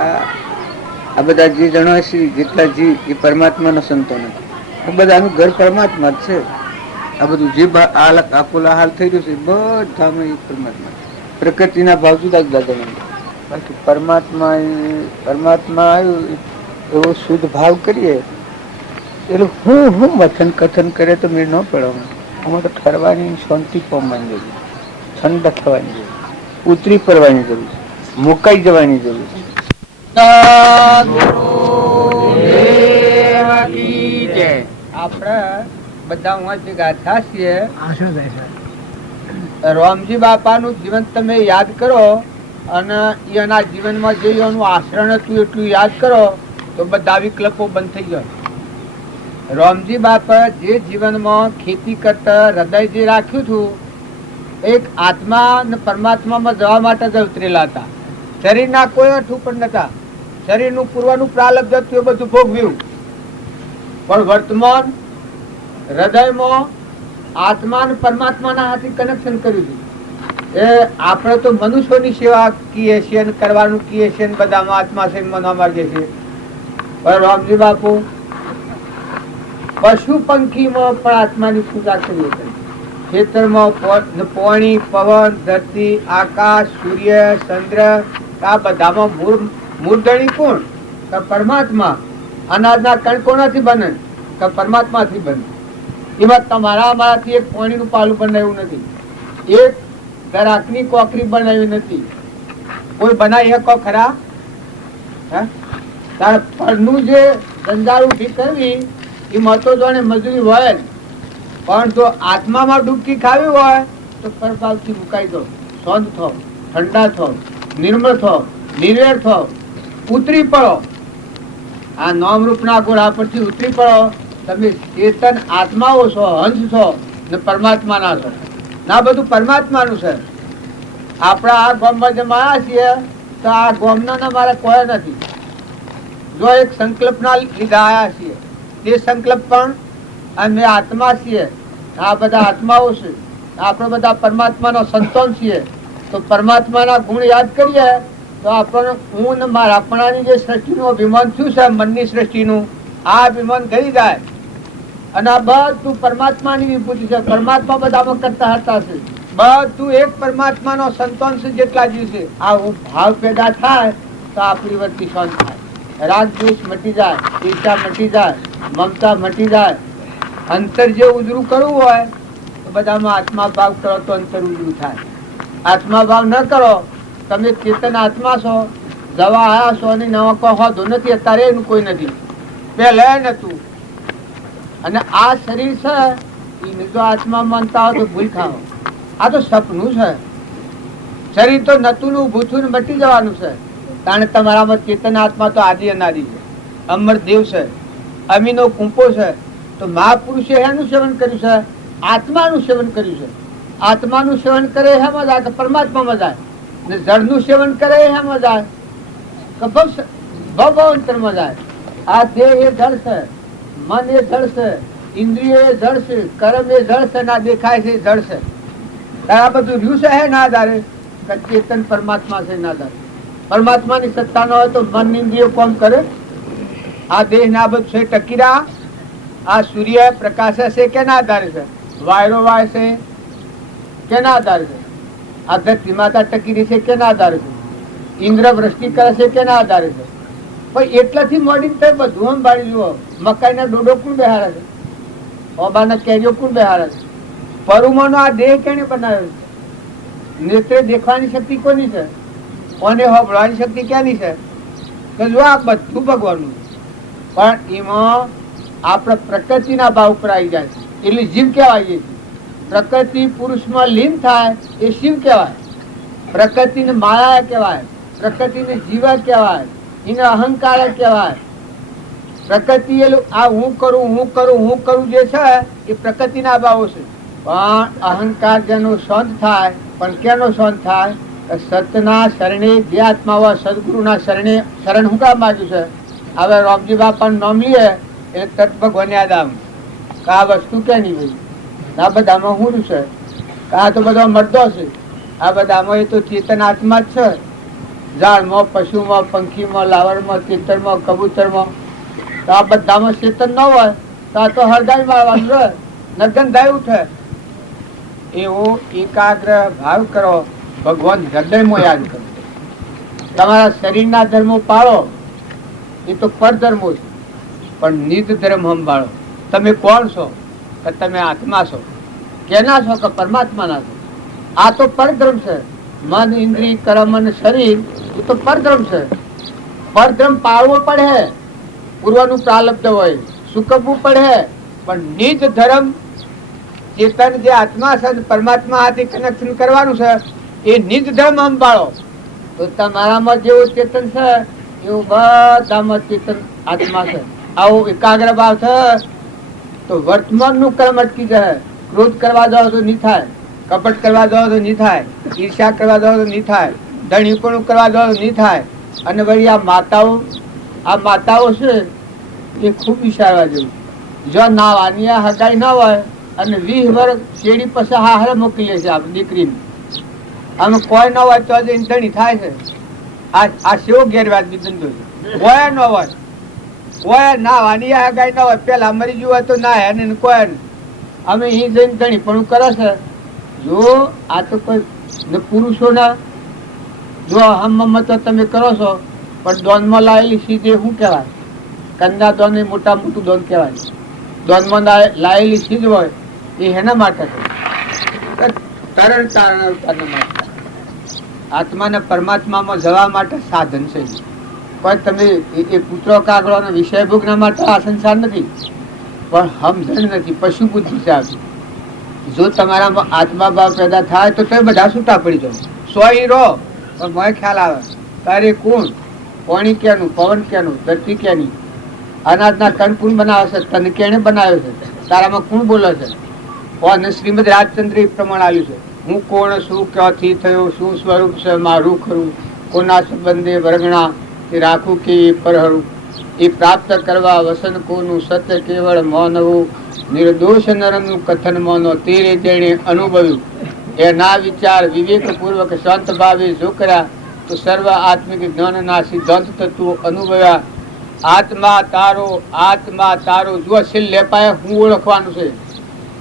આ બધા જે જણા છે જેટલા જીવ એ પરમાત્માનો સંતો નથી. બધાનું ઘર પરમાત્મા જ છે. આ બધું જે આકુલા હાલ થઈ રહ્યું છે બધામાં એ પરમાત્મા. પ્રકૃતિના ભાવ જુદા જુદા જણા. બાકી પરમાત્મા આવ્યું એવો શુદ્ધ ભાવ કરીએ એટલે હું મથન કથન કરે તો મેં ન પડવાનું. આમાં તો ઠરવાની શાંતિ પામવાની જરૂર, ઠંડા થવાની જરૂર, ઉતરી પડવાની જરૂર, મુકાઈ જવાની જરૂર. આપણે બધા ભેગા થયા છીએ. રામજી બાપાનું જીવન તમે યાદ કરો અને એના જીવનમાં જે એનું આચરણ હતું એટલું યાદ કરો તો બધા વિકલ્પો બંધ થઈ જાય. રામજી બાપા જે જીવનમાં ખેતી કરતા હૃદય જે રાખ્યું હતું એક આત્મા અને પરમાત્મામાં જવા માટે જ ઉતરેલા હતા. શરીરના કોઈ અર્થ ઉપર નતા. શરીરનું પૂર્વનું પ્રારબ્ધ હતું એ બધું ભોગવ્યું, પણ વર્તમાન હૃદયમાં આત્મા અને પરમાત્માના હાથે કનેક્શન કર્યું છે. એ આપણે તો મનુષ્યોની સેવા કીએ છીએ અને કરવાનું કીએ છીએ ને બધામાં આત્મા છે મનવા માંગે છે. પણ રામજી બાપુ પશુ પંખીમાં પણ આત્માની પૂજા કરીએ છીએ. ખેતરમાં પાણી, પવન, ધરતી, આકાશ, સૂર્ય, ચંદ્ર આ બધામાં મૂળધણી કોણ? પરમાત્મા. અનાજના કણ કોનાથી બને? પરમાત્માથી બને. એમાં તમારા અમારાથી એક પાણીનું પાલું બનાવ્યું નથી, એક દરાકની કોકરી બનાવી નથી. કોઈ બનાવી શકો ખરા? તાર પરનું જે જંજાળ ઉભી કરવી એમાં તો જાણે મજૂરી હોય જ, પણ જો આત્મામાં ડૂબકી ખાવી હોય તો પરભાવથી મુકાઈ દો. શાંત થો, ઠંડા થો, નિર્મળ થો, નિર્વેર થો, ઉતરી પડો. આ નામરૂપના ગોળા પરથી ઉતરી પડો. તમે ચેતન આત્માઓ છો, હંસ છો ને પરમાત્માના છો. ના બધું પરમાત્માનું છે. આપણા આ ગામમાં જેમ આવ્યા છીએ તો આ ગામના મારા કોઈ નથી. જો એક સંકલ્પના લીધા આવ્યા છીએ, તે સંકલ્પ પણ અમે આત્મા છીએ, આ બધા આત્માઓ છે, આપણે બધા પરમાત્માનો સંતાન છીએ, તો પરમાત્માના ગુણ યાદ કરીએ તો આપણને હું ને મારા આપણાની જે સૃષ્ટિનું અભિમાન થયું છે, મનની સૃષ્ટિનું, આ અભિમાન ગઈ જાય અને આ બધું પરમાત્માની વિભૂતિ છે. પરમાત્મા બધામાં કરતા હતા છે, બધું એક પરમાત્માનો સંતાન છે. જેટલા જીવ છે આ ભાવ પેદા થાય તો આપણી વૃત્તિ શાંત થાય, રાગ દ્વેષ મટી જાય, ઈર્ષા મટી જાય, મમતા મટી જાય. અંતર જે ઉજળું કરવું હોય તો બધામાં આત્મા ભાવ કરો તો અંતર ઉજળું થાય. આત્મા ભાવ ન કરો, તમે ચેતન આત્મા છો, દવા આવ્યા છો અને નવા કોઈ હોતો નથી, અત્યારે એનું કોઈ નથી, પહેલા નતું. અને આ શરીર છે એને જો આત્મા માનતા હોય તો ભૂલ ખાઓ, આ તો સપનું છે. શરીર તો નતું નું ઊભું થયું ને મટી જવાનું છે. કારણ તમારામાં ચેતન આત્મા તો આદિ અનાદિ છે, અમર દેવ છે, અમીનો કુંપો છે. તો મહાપુરુષે એનું સેવન કર્યું છે, આત્માનું સેવન કર્યું છે. આત્માનું સેવન કરે એમાં જાય કે પરમાત્મામાં જાય, ને જળનું સેવન કરે એમાં જાય કે ભવંતરમાં જાય. આ દેહ એ જળ છે, મન એ જળ છે, ઇન્દ્રિયો એ જળ છે, કર્મ એ જળ છે, ના દેખાય છે જળ છે. આ બધું રહ્યું છે હે ના આધારે ચેતન પરમાત્મા છે ના આધારે. પરમાત્માની સત્તા ન હોય તો મન ઇન્દ્રિયો કોમ કરે? આ દેહ ના બધું છે ટકી રહ્યા. આ સૂર્ય પ્રકાશ છે કેના આધારે છે? વાયરો વાય છે કેના આધારે છે? આ ધરતી માતા ટકી રહી છે કેના આધારે છે? ઇન્દ્ર વૃષ્ટિ કરે છે કેના આધારે છે? પણ એટલાથી મોડી થાય બધું આમ બાળી જુઓ. મકાઈ ના ડોડો કોણ બેહારે છે? ઓબાના કેરીઓ કોણ બેહારે છે? પરુમાનો આ દેહ કેને બનાવ્યો છે? નેત્રે દેખવાની શક્તિ કોની છે? કોને હોબળવાની શક્તિ ક્યાંની છે? તો જો આ બધું ભગવાનનું. પણ એમાં આપણે પ્રકૃતિના ભાવ ઉપર આવી જાય છે એટલે જીવ કહેવાય. પ્રકૃતિ પુરુષમાં લીન થાય એ શિવ કહેવાય. પ્રકૃતિને માયા કહેવાય, પ્રકૃતિને જીવ કહેવાય, એને અહંકાર કહેવાય. પ્રકૃતિ આ હું કરું જે છે એ પ્રકૃતિના ભાવો છે. પણ અહંકાર જેનો શાંત થાય, પણ કેનો શાંત થાય? સતના શરણે જે આત્મા હોય, સદગુરુના શરણે શરણ હું કામ માંગ્યું છે. હવે રામજી બાપાનું નામ લઈએ એટલે તટ ભગવાન યાદ આવે કે આ વસ્તુ કેની ભાઈ, આ બધામાં હું છે, આ તો બધા મર્દો છે, આ બધામાં એ તો ચેતન આત્મા જ છે. ઝાડમાં, પશુમાં, પંખીમાં, લાવરમાં, ચેતરમાં, કબૂતરમાં, તો આ બધામાં ચેતન ન હોય તો આ તો હરદાય મારવાનું રહે, નગનધાય ઉઠે. એવો એકાગ્ર ભાવ કરો, ભગવાન હૃદયમાં યાદ કરો. તમારા શરીરના ધર્મો પાળો એ તો પરધર્મો છે, પણ નિજ ધર્મ સંભાળો. તમે કોણ છો? કે તમે આત્મા છો. કેના છો? કે પરમાત્માના છો. આ તો પરધર્મ છે. મન, ઇન્દ્રિય, કર્મ અને શરીર એ તો પરધર્મ છે. પરધર્મ પાળવો પડે, પૂર્વનું પ્રાલબ્ધ હોય સુકવવું પડે. પણ નિજ ધર્મ ચેતન જે આત્મા છે પરમાત્મા હાથે કનેક્શન કરવાનું છે, એ નિજ ધર્મ સંભાળો તો તમારામાં જેવું ચેતન છે એવું બધામાં ચેતન આત્મા છે. આવો એકાગ્ર ભાવ છે તો વર્તમાન નું કર્મ અટકી જાય. ક્રોધ કરવા જાઓ તો નહીં થાય, કપટ કરવા જાઓ તો નહીં થાય, ઈર્ષ્યા કરવા જાઓ તો નહીં થાય, ધણીપણું કરવા જાઓ તો નહીં થાય. અને વળી આ માતાઓ છે એ ખૂબ વિચારવા જેવું. જો નાવાની હગાઈ ના હોય અને 20 વર્ષ શેરી પછી હારે મોકલી લે છે આપણે દીકરીને, આમ કોઈ ન હોય તો ધણી થાય છે. આ શેવો ગેરવાજબી ધંધો છે. હોય ન હોય, હોય નાવાની હગાઈ ન હોય, પેલા મરી ગયું હોય તો ના હે ને કોઈ અમે અહીં જઈને ધણી પણ કરે છે. જો આ તો કોઈ પુરુષોના જો હમ તો તમે કરો છો, પણ દોનમાં લાવેલી સીધે શું કહેવાય? કન્યા દોન એ મોટા મોટું દોન કહેવાય. દોનમાં લાવેલી સીધ હોય એ એના માટે છે, તરણ તારણ અવતારના માટે. આત્માને પરમાત્મામાં જવા માટે સાધન છે. પણ તમે એ પુત્રો કાગળોનો વિષય ભોગના માટે આ સંસાર નથી, પણ સમજણ નથી, પશુ બુદ્ધિ છે આપી. જો તમારામાં આત્મા ભાવ પેદા થાય તો તમે બધા છૂટા પડી જાઓ. સોય રહો પણ મને ખ્યાલ આવે તારે કોણ, પાણી કેનું, પવન કેનું, ધરતી કેની, અનાજના કણ કોણ બનાવે છે, તને કેને બનાવ્યો છે, તારામાં કોણ બોલે છે. અને શ્રીમદ રાજચંદ્ર એ પ્રમાણે આવ્યું છે. હું કોણ છું, ક્યાંથી થયો, શું સ્વરૂપ છે મારું ખરું, કોના સંબંધે વર્ગણા તે રાખું કે પરહરું. એ પ્રાપ્ત કરવા વસન કોનું સત્ય કેવળ મૌનવું નિર્દોષ નરનું કથન મૌનો તેરે તેણે અનુભવ્યું એના વિચાર વિવેકપૂર્વક શાંત ભાવે જો કર્યા તો સર્વ આત્મિક જ્ઞાનના સિદ્ધાંત તત્વો અનુભવ્યા. આત્મા તારો જો છેલ્લે લેપાય હું ઓળખવાનું છે.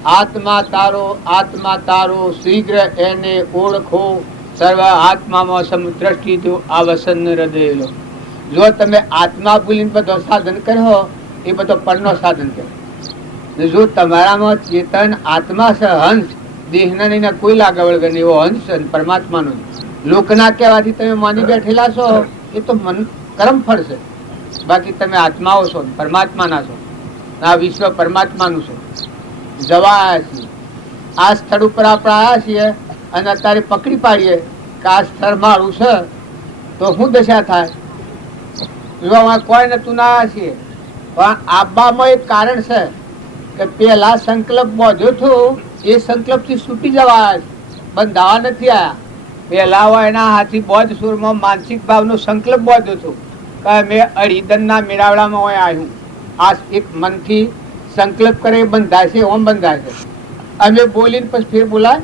આત્મા તારો શીઘ્ર એને ઓળખો. સર્વ આત્મામાં સમદ્રષ્ટિ તો આ વસન હૃદય. જો તમે આત્મા ભૂલીને બધો સાધન કરો એ બધો પરનો સાધન કરો. જો તમારામાં ચેતન આત્મા છે, હંસ દેહના નહીં કોઈ લાગવળ ગણે એવો હંસ પરમાત્માનો લોકના કહેવાથી તમે માની બેઠેલા છો એ તો મન કર્મ ફળ છે. બાકી તમે આત્માઓ છો, પરમાત્માના છો. આ વિશ્વ પરમાત્માનું છે. જવા આવ્યા છીએ, આ સ્થળ ઉપર આપણે આવ્યા છીએ અને અત્યારે પકડી પાડીએ કે આ સ્થળ મારું છે તો શું દશા થાય? જો કોઈ નતું ના આવ્યા છીએ પણ આબામાં એક કારણ છે કે પેલા સંકલ્પ બોધ્યો હતો એ સંકલ્પ થી છૂટી જવા બંધાવા નથી આયા. પેલા હોય એના હાથી બોધ સુરમાં માનસિક ભાવનો સંકલ્પ બોધ્યો હતો કે મેં અડીદનના મેળાવડામાં હોય આવ્યું. આ એક મનથી સંકલ્પ કરે બંધાય છે, ઓમ બંધાય છે. અમે બોલીને પછી ફેર બોલાય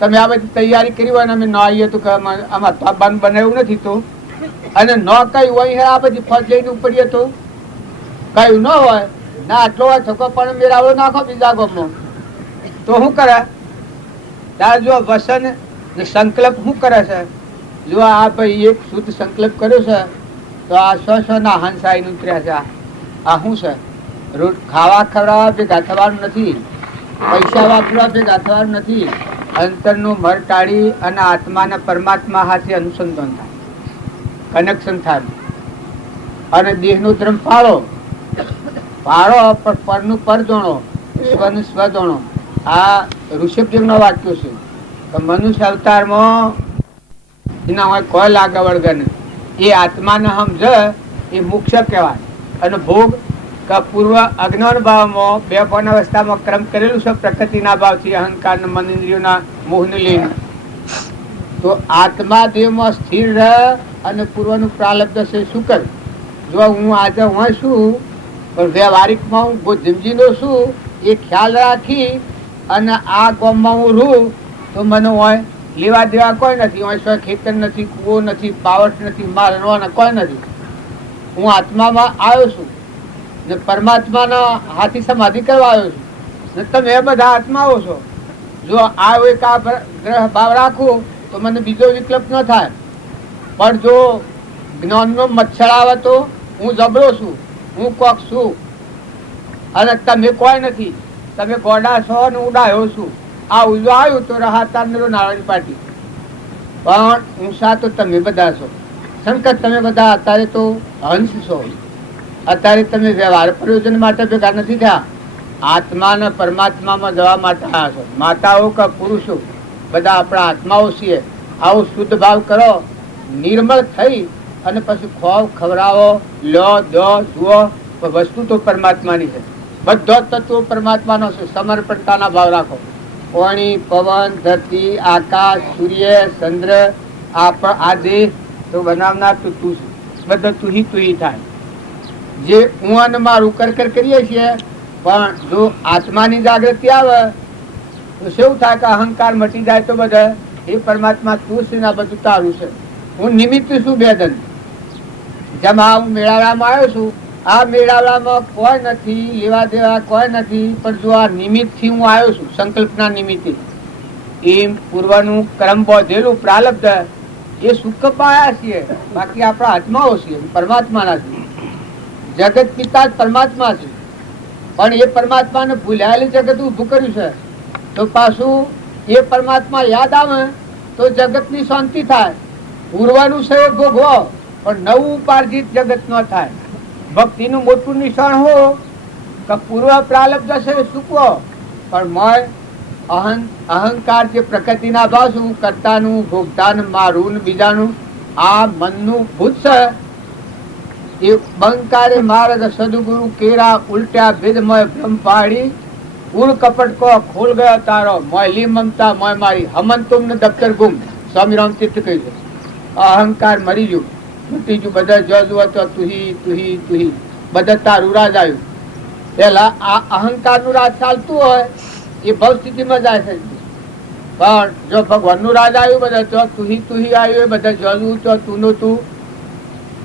તમે આ બધી તૈયારી કરી હોય ને અમે ન આવીએ તો આમાં તાબાન બનાવ્યું નથી તો અને ન કયું હોય આ બધી ફળ લઈને ઉપડીએ તો કયું ન હોય ના આટલો હોય થકો પણ મેળાવડો નાખો બીજા ગામમાં તો શું કરે? ત્યારે જો વસન સંકલ્પ શું કરે છે? જો આ ભાઈ એક શુદ્ધ સંકલ્પ કર્યો છે તો આ સો ના હંસાઈ ઉતર્યા છે. આ શું છે? રોટ ખાવા ખવડાવવા ભેગા થવાનું નથી, પૈસા વાપરવા ભેગા થવાનું નથી. અંતરનું મર ટાળી અને આત્માના પરમાત્મા હાથે અનુસંધાન થાય, કનેક્શન થાય અને દેહનો ધર્મ પાળો પણ પરનું પર જોણો, સ્વનું સ્વ જોણો. આ ઋષભદેવનો વાક્યો છે કે મનુષ્ય અવતારમાં એના હોય કોઈ લાગે વળગે નહીં. એ આત્માને સમજ એ મોક્ષ કહેવાય. અને ભોગ કે પૂર્વ અજ્ઞાન ભાવમાં બે પણ અવસ્થામાં ક્રમ કરેલું છે પ્રકૃતિના ભાવથી અહંકાર મન ઇન્દ્રિયોના મોહને લઈને. તો આત્મા દેહમાં સ્થિર રહે અને પૂર્વનું પ્રાલબ્ધ છે શું કર? જો હું આજે હોય છું પણ વ્યવહારિકમાં હું જિંદગીનો છું એ ખ્યાલ રાખી અને આ ગામમાં હું રહું તો મને હોય લેવા દેવા કોઈ નથી. હોય કોઈ ખેતર નથી, કૂવો નથી, પાવર નથી, મારવાનો કોઈ નથી. હું આત્મામાં આવ્યો છું ને પરમાત્માના હાથી સમાધિ કરવા આવ્યો છું ને તમે બધા આત્માઓ છો. જો આ એક આ ગ્રહ ભાવ રાખું તો મને બીજો વિકલ્પ ન થાય. પણ જો જ્ઞાનનો મચ્છર આવે તો હું જબરો છું, હું કોક છું અને તમે કોઈ નથી. તમે ગોડા છો ને ઉડાયો છું. આ ઉજો આવ્યું તો રાહતા નારાયણ પાટી પણ ઊંસા તો તમે બધા છો. શંકર તમે બધા અત્યારે તો હંસ છો. અત્યારે તમે વ્યવહાર પ્રયોજન માટે ભેગા નથી થયા, આત્મા ને પરમાત્મામાં જવા માટે આવ્યા છો. માતાઓ કે પુરુષો બધા આપણા આત્માઓ છીએ. આવો શુદ્ધ ભાવ કરો, નિર્મળ થઈ અને પછી ખોવ ખવડાવો, લો દો જુઓ. વસ્તુ તો પરમાત્માની છે, બધો તત્વો પરમાત્માનો છે. સમર્પણતાના ભાવ રાખો. પાણી, પવન, ધરતી, આકાશ, સૂર્ય, ચંદ્ર, આ દેહ તો બનાવનાર તો તું છે. બધું તુહી થાય. જે હું અને મારું કર કરીએ છીએ પણ જો આત્માની જાગૃતિ આવે તો શું થાય કે અહંકાર મટી જાય તો બધા એ પરમાત્મા તું છે ને બધું તારું છે. હું નિમિત્ત છું બેદન. જેમ હું મેળાવડામાં આવ્યો છું, આ મેળાવડામાં કોઈ નથી, લેવા દેવા કોઈ નથી. પણ જો આ નિમિત્તથી હું આવ્યો છું, સંકલ્પના નિમિત્તે એમ પૂર્વનું ક્રમ બોધેલું પ્રાલબ્ધ એ સુખ પાયા છીએ. બાકી આપણા આત્માઓ છીએ, પરમાત્માના છીએ. જગત પિતા જ પરમાત્મા છે પણ એ પરમાત્માને ભૂલાયેલી જગત ઉભું કર્યું છે. તો પાછું એ પરમાત્મા યાદ આવે તો જગતની શાંતિ થાય. પૂર્વનું છે એ ભોગવો પણ નવું ઉપાર્જિત જગત ન થાય. ભક્તિનું મોટું નિશાન હો કે પૂર્વ પ્રાલબ્ધ છે ચૂકવો પણ મય અહંકાર જે પ્રકૃતિના ભાવ છું, કર્તાનું, ભોગતાનું, મારું બીજાનું, આ મનનું ભૂત છે. એ બંકારે માર્ગ સદગુરુ કેરા ઉલટ્યા ભેદમય બ્રહ્મ પાડી. કુળ કપટ કો ખોલ ગયો તારો, મોયલી મમતા મોય મારી, હમન તુમને દફતર ગુમ. સ્વામી રામ તીર્થ કહ્યું છે અહંકાર મરી ગયું, તૂટી ગયું. બધા જો જુઓ તો તુહી તુહી તુહી. બધા તારું રાજ આવ્યું. પેલા આ અહંકારનું રાજ ચાલતું હોય એ ભવ સ્થિતિમાં જાય છે. પણ જો ભગવાનનું રાજ આવ્યું, બધા જો તુહી આવ્યું, બધા જોયું તો તું તું,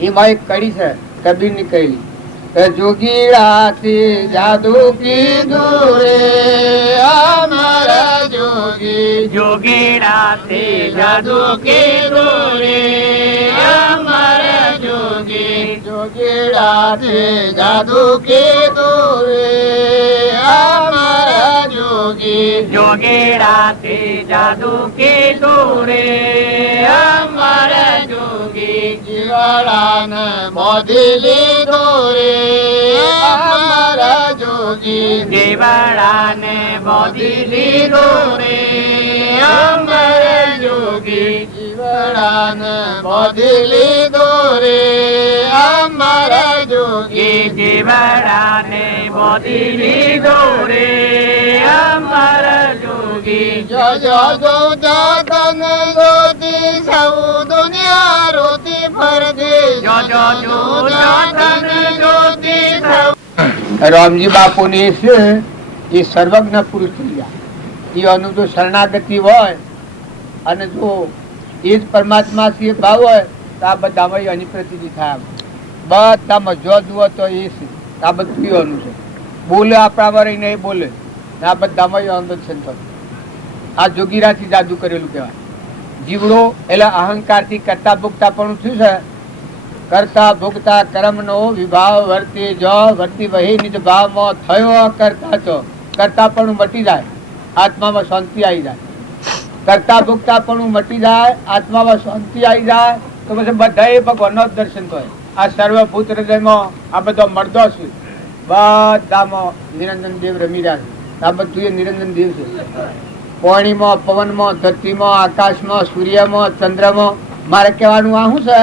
એમાં એક કડી છે કબીર ની કડી, જોગીરાથી જાદુ કીધું રે અમારા જોગી, જોગીરાથી જાદુ કીધું રે અમારા જોગી, જોગીરાથી જાદુ કીધું રે અમારા જોગી, જોગીરાથી જાદુ કીધું રે અમારા જોગી, જીવાડાને મોદી લીધો રે અમારા જોગી, જીવાડાને મોદી લીધો રે અમારા જોગી, જીવાડાને મોદી લીધો રે અમારા જોગી, જીવાડાને મોદી લીધો રે અમારા જોગી, જો જો જો જાતન જોતી સૌ દુનિયા રોતી ફરતી, જો જો જો જાતન જોતી સૌ. રામજી બાપુ ની છે એ સર્વજ્ઞ પુરુષ થઈ ગયા. એનું જો શરણાગતિ હોય અને જો એ જ પરમાત્મા છે ભાવ હોય તો આ બધામાં એની પ્રતિનિધિ થાય. બધામાં જો જુઓ તો એ છે, આ બધું એનું છે. બોલે આપણા વાળી નહીં બોલે, આ બધામાં એનું દર્શન થયું. આ જોગીરાથી જાદુ કરેલું કહેવાય. જીવડો એટલે અહંકારથી કરતા ભોગતા પણ થયું છે. કરતા ભોગતા કર્મનો વિભાવ વર્તી જો વર્તી વહી નિજ ભાવમાં થયો કરતા છો, કરતા પણ મટી જાય, આત્મામાં શાંતિ આવી જાય. કરતા ભોગતા પણ મટી જાય, આત્મામાં શાંતિ આવી જાય તો પછી બધા ભગવાનનો જ દર્શન થાય. આ સર્વભૂત હૃદયમાં આ બધો મળતો છે, બધામાં નિરંજન દેવ રમી રહ્યા છે. આ બધું એ નિરંજન દેવ છે. પાણીમાં, પવનમાં, ધરતીમાં, આકાશમાં, સૂર્યમાં, ચંદ્રમાં. મારે કહેવાનું આ શું છે,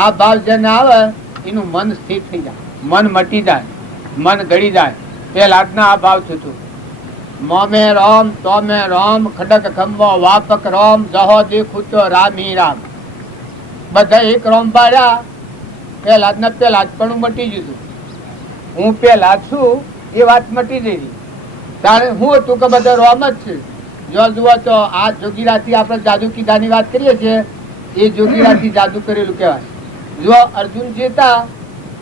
આ ભાવ જેને આવે એનું મન સ્થિર થઈ જાય, મન મટી જાય, મન ગળી જાય. પેલા આ ભાવ થતું, મોમે રામ તોમે રામ, ખડક ખંભો વાપક રામ, જહો દેખું તો રામ હી રામ. બધા એક રામ પાડ્યા. પેલા જ પણ મટી જતું. હું પેલા છું એ વાત મટી જઈ. તારે હું હતું કે બધા રામ જ છે. જો જુઓ તો આ જોગીરાથી આપણે જાદુ કીધાની વાત કરીએ છીએ, એ જોગીરાથી જાદુ કરેલું કહેવાય. જો અર્જુન જીતા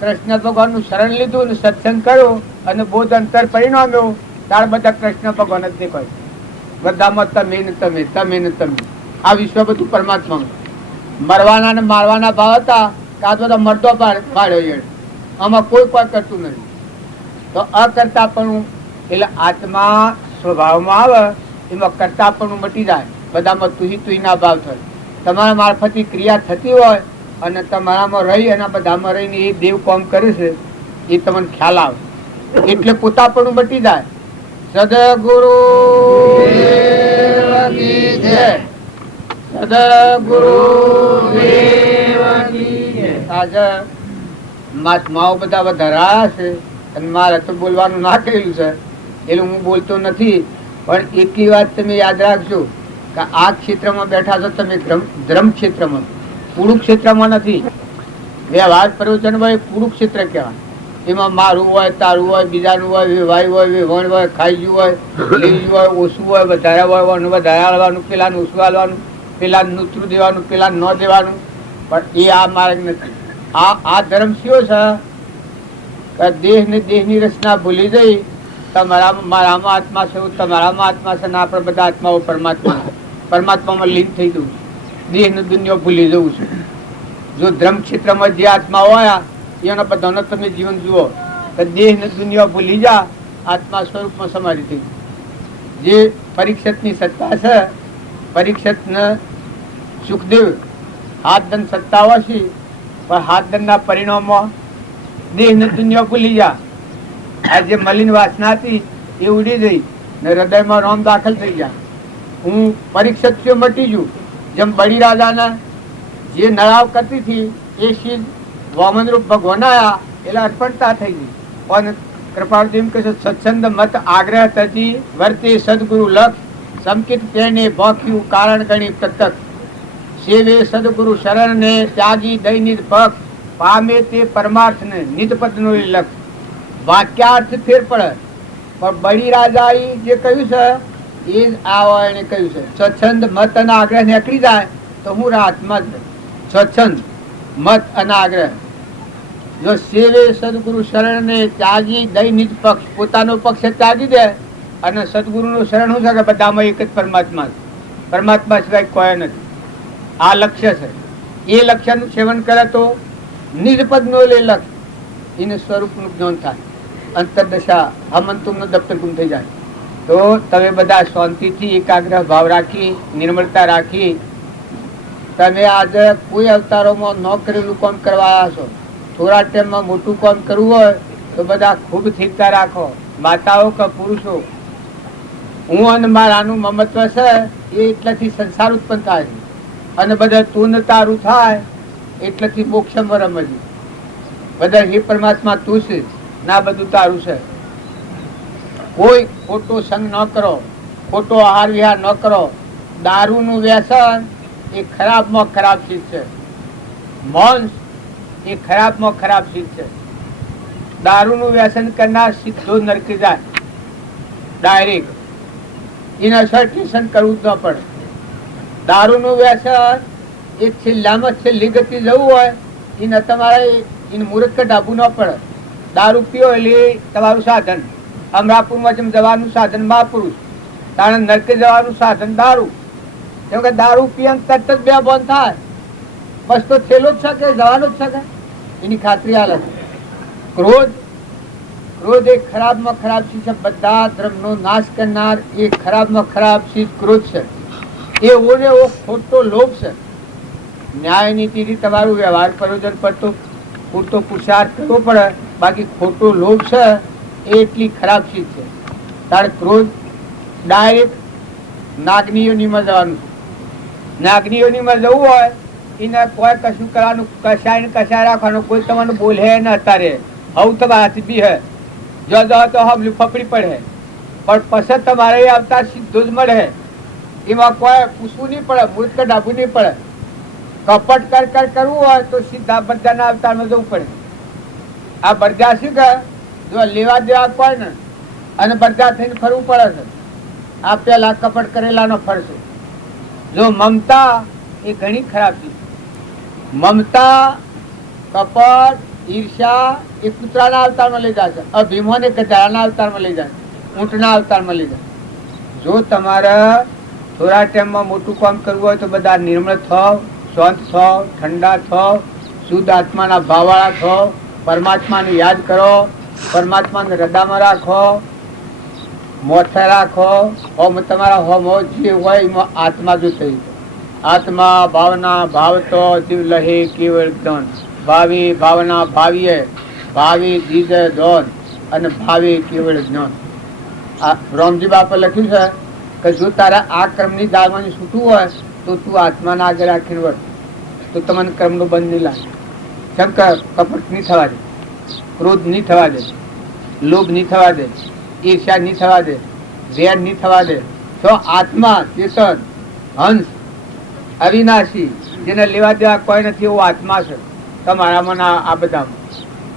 કૃષ્ણ ભગવાન નું શરણ લીધું ને સત્સંગ કર્યો અને બોધ અંતર પરિણામ્યો, ત્યાર બધા કૃષ્ણ ભગવાન જ દેખાય. બધામાં તમે ને તમે, તમે ને તમે. આ વિશ્વ બધું પરમાત્મા. મરવાના ને મારવાના ભાવ હતા, આ બધા મરદો પાડ્યો. આમાં કોઈ કરતું નથી. તો અકર્તા પણ એટલે આત્મા સ્વભાવમાં આવે, એમાં કરતા પણ મટી જાય. બધામાં તુહી ના ભાવ થાય. તમારા મારફતની ક્રિયા થતી હોય અને તમારામાં રહી અને બધામાં રહીને એ દેવ કામ કરે છે, એ તમને ખ્યાલ આવે. એટલે પોતા પણ મટી જાય. સદગુરુ સદગુરુ આજે મહાત્માઓ બધા વધારા છે અને મારે તો બોલવાનું ના કરેલું છે એટલે હું બોલતો નથી. પણ એટલી વાત તમે યાદ રાખજો કે આ ક્ષેત્રમાં બેઠા છો તમે, ધર્મ ક્ષેત્રમાં, કુરુક્ષેત્રમાં નથી. વ્યવહાર પ્રવચન હોય કુરુક્ષેત્ર કહેવાય. એમાં મારું હોય, તારું હોય, બીજાનું હોય, વેવાય હોય, વેવણ હોય, ખાઈ ગયું હોય, લેવું હોય, ઓછું હોય, વધારે હોય, વધારે હાલવાનું, પેલા ઓછું હાલવાનું, પેલા નૂતરું દેવાનું, પેલા ન દેવાનું. પણ એ આ માર્ગ નથી. આ ધર્મ કયો છે કે દેહ ને દેહ ની રચના ભૂલી જઈ મારામાં આત્મા છે, તમારામાં આત્મા છે, આપણે બધા આત્માઓ પરમાત્મામાં લીન થઈ જવું. દેહ ને દુનિયા ભૂલી જવું છે. જો ધર્મ ક્ષેત્રમાં જે આત્મા હોય એના બધાનો તમે જીવન જુઓ તો દેહ ને દુનિયા ભૂલી જા, આત્મા સ્વરૂપમાં સમાધિ થઈ. જે પરીક્ષિતની સત્તા છે, પરીક્ષિત ને સુખદેવ હાથ દંડ સત્તા હોય છે, પણ હાથ દંડ ના પરિણામો દેહ ને દુનિયા ભૂલી જા. આ જે મલિન વાસના હતી એ ઉડી ગઈ ને હૃદયમાં રોમ દાખલ થઈ ગયા. હું પરીક્ષિત થી મટી જુ. જેમ બળી રાજાના જે નળાવ કરતી હતી એ શીલ વામન રૂપ ભગવાન આયા એટલે અર્પણતા થઈ ગઈ. પણ કૃપાળજી કહે છે સત્સંગ મત આગ્રહ તજી વર્તે સદગુરુ લક્ષ સંકિત તેને ભોખ્યું કારણ ગણી પ્રત્યક્ષ સેવે સદગુરુ શરણ ને ત્યાગી દૈનિક પક્ષ પામે તે પરમાર્થ ને નિજ પદ નું લક્ષ. વાક્યાર્થ ફેર પડે, પણ બળી રાજાએ જે કહ્યું છે એ જ આ એને કહ્યું છે. સ્વચ્છંદ મત અને આગ્રહ નીકળી જાય તો હું આત્મા જ. સ્વચ્છંદ મત અને આગ્રહ જો સેવે સદગુરુ શરણ ને ત્યાગી દઈ નિજ પક્ષ, પોતાનો પક્ષ ત્યાગી દે અને સદગુરુનું શરણ શું છે કે બધામાં એક જ પરમાત્મા છે, પરમાત્મા સિવાય કોઈ નથી. આ લક્ષ્ય છે. એ લક્ષ્યનું સેવન કરે તો નિજપદ નો લે લક્ષ્ય એને સ્વરૂપનું જ્ઞાન થાય. અંતરદશા હમંતુમનો દફતર ગુમ થઈ જાય. તો તમે બધા શાંતિથી એકાગ્ર ભાવ રાખી, નિર્મળતા રાખી, તમે આજે કોઈ અવતારોમાં ન કરેલું કામ કરવા આવ્યા છો. થોડા ટાઈમમાં મોટું કામ કરવું હોય તો બધા ખૂબ સ્થિરતા રાખો, માતાઓ કે પુરુષો. હું અને મારાનું મમત્વ છે એ એટલાથી સંસાર ઉત્પન્ન થાય છે, અને બધા તું ને તારું થાય એટલાથી મોક્ષમાં રમજી. બધા હે પરમાત્મા તું છે, ના બધું તારું છે. કોઈ ખોટો સંગ ન કરો, ખોટો આહાર વિહાર ન કરો. દારૂનું વ્યસન એ ખરાબમાં ખરાબ ચીજ છે. માંસ એ ખરાબમાં ખરાબ ચીજ છે. દારૂનું વ્યસન કરનાર સીધો નરકી જાય ડાયરેક્ટ. એના સર્ટિશન કરવું જ ન પડે. દારૂનું વ્યસન એ છેલ્લામાં છેલ્લી ગતિ જવું હોય એને તમારે એને મુહૂર્ત ઢાબવું ન પડે. દારૂ પીઓ એટલે તમારું સાધન. અમરાપુરમાં જેમ જવાનું સાધન મહાપુરુષ, તાણે નરકે જવાનું સાધન દારૂ. કેમ કે દારૂ પીએ તરત જ બે બંધ થાય, બસ તો છેલ્લો જ શકે, જવાનું જ શકે. એની ખાતરી હાલે છે. ક્રોધ, ક્રોધ એ ખરાબમાં ખરાબ ચીજ છે. બધા ધર્મનો નાશ કરનાર એ ખરાબમાં ખરાબ ચીજ ક્રોધ છે. એ ઓને ઓ ખોટો લોભ છે. ન્યાય નીતિથી તમારું વ્યવહાર પ્રયોજન પડતો પૂરતો પુરુષાર્થ કરવો પડે, બાકી ખોટો લોભ છે એ એટલી ખરાબ ચીજ છે. તારે ક્રોધ ડાયરેક્ટ નાગનીઓનીમાં જવાનું. નાગનીઓનીમાં જવું હોય એને કોઈ કશું કરવાનું, કશાય ને કશાય રાખવાનું. કોઈ તમારું બોલે ને અત્યારે આવું તમારા હાથ બી હે, જો તો હમ ફફડી પડે, પણ પછી તમારે એ અવતાર સીધો જ મળે. એમાં કોઈ પૂછવું નહીં પડે, મૂર્ખ ડાબવું નહીં પડે. કપટ કર કરવું હોય તો સીધા બરદાના અવતારમાં જવું પડે. આ બરદા શું કે જો લેવા દેવા કોઈ ને અને બરદા થઈને ફરવું પડે છે. આ પેલા કપટ કરેલાનો ફરશે. જો મમતા એ ઘણી ખરાબ છે. મમતા, કપટ, ઈર્ષા એ કૂતરાના અવતારમાં લઈ જાય છે. અભિમાન એ ગધાડાના અવતારમાં લઈ જાય, ઊંટના અવતારમાં લઈ જાય. જો તમારે થોડા ટાઈમમાં મોટું કામ કરવું હોય તો બધા નિર્મળ થાવ, શાંત થાવ, ઠંડા થાવ, શુદ્ધ આત્માના ભાવવાળા થાવ, પરમાત્માને યાદ કરો, પરમાત્માને હૃદયમાં રાખો, મોથે રાખો. હોમ તમારા હોમ જે હોય એમાં આત્મા જો થઈ. આત્મા ભાવના ભાવતો જીવ લહે કેવળ જ્ઞાન. ભાવી ભાવના ભાવીએ, ભાવી દીદે દોન અને ભાવી કેવળ જ્ઞાન. આ રામજી બાપા લખ્યું છે કે જો તારા આ કર્મની દાળમાંથી છૂટવું હોય તો તું આત્માના આગળ રાખીને વર્ત, તો તમને કર્મનો બંધ નહીં લાગે. શંકર કપટ નહીં થવા દે, ક્રોધ નહીં થવા દે, લોભ નહીં થવા દે, ઈર્ષ્યા નહીં થવા દે, વેર નહીં થવા દે. તો આત્મા ચેતન હંસ અવિનાશી જેને લેવા દેવા કોઈ નથી એવો આત્મા છે તમારામાં આ બધામાં.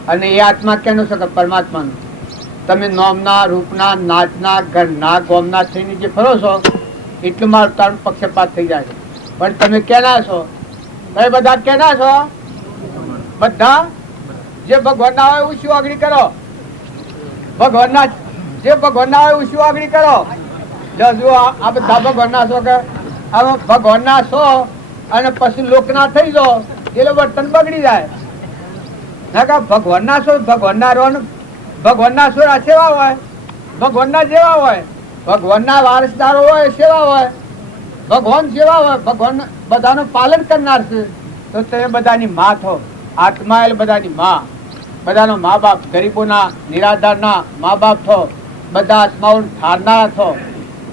અને એ આત્મા કેનો છે કે પરમાત્માનો. તમે નોમના, રૂપના, નાચના, ઘરના, ગોમના થઈને જે ફરો છો એટલું મારું તારું પક્ષપાત થઈ જાય છે. પણ તમે કેના છો? તમે બધા કેના છો? બધા જે ભગવાનના હોય એવું શું આગળ કરો. ભગવાનના જે ભગવાનના હોય એવું શું આગળ કરો. જો આ બધા ભગવાનના છો કે આમાં ભગવાનના છો અને પછી લોકના થઈ જાઓ એટલે વર્તન બગડી જાય. ના કે ભગવાનના છો, ભગવાનના રો, ભગવાનના છો સેવા હોય, ભગવાનના જેવા હોય, ભગવાનના વારસદારો હોય સેવા હોય, ભગવાન સેવા હોય, ભગવાન બધાનું પાલન કરનાર છે. તો તમે બધાની મા થો. આત્મા એટલે બધાની મા, બધાનો મા બાપ, ગરીબોના નિરાધારના મા બાપ થો. બધા આત્માઓને ઠારનારા થો,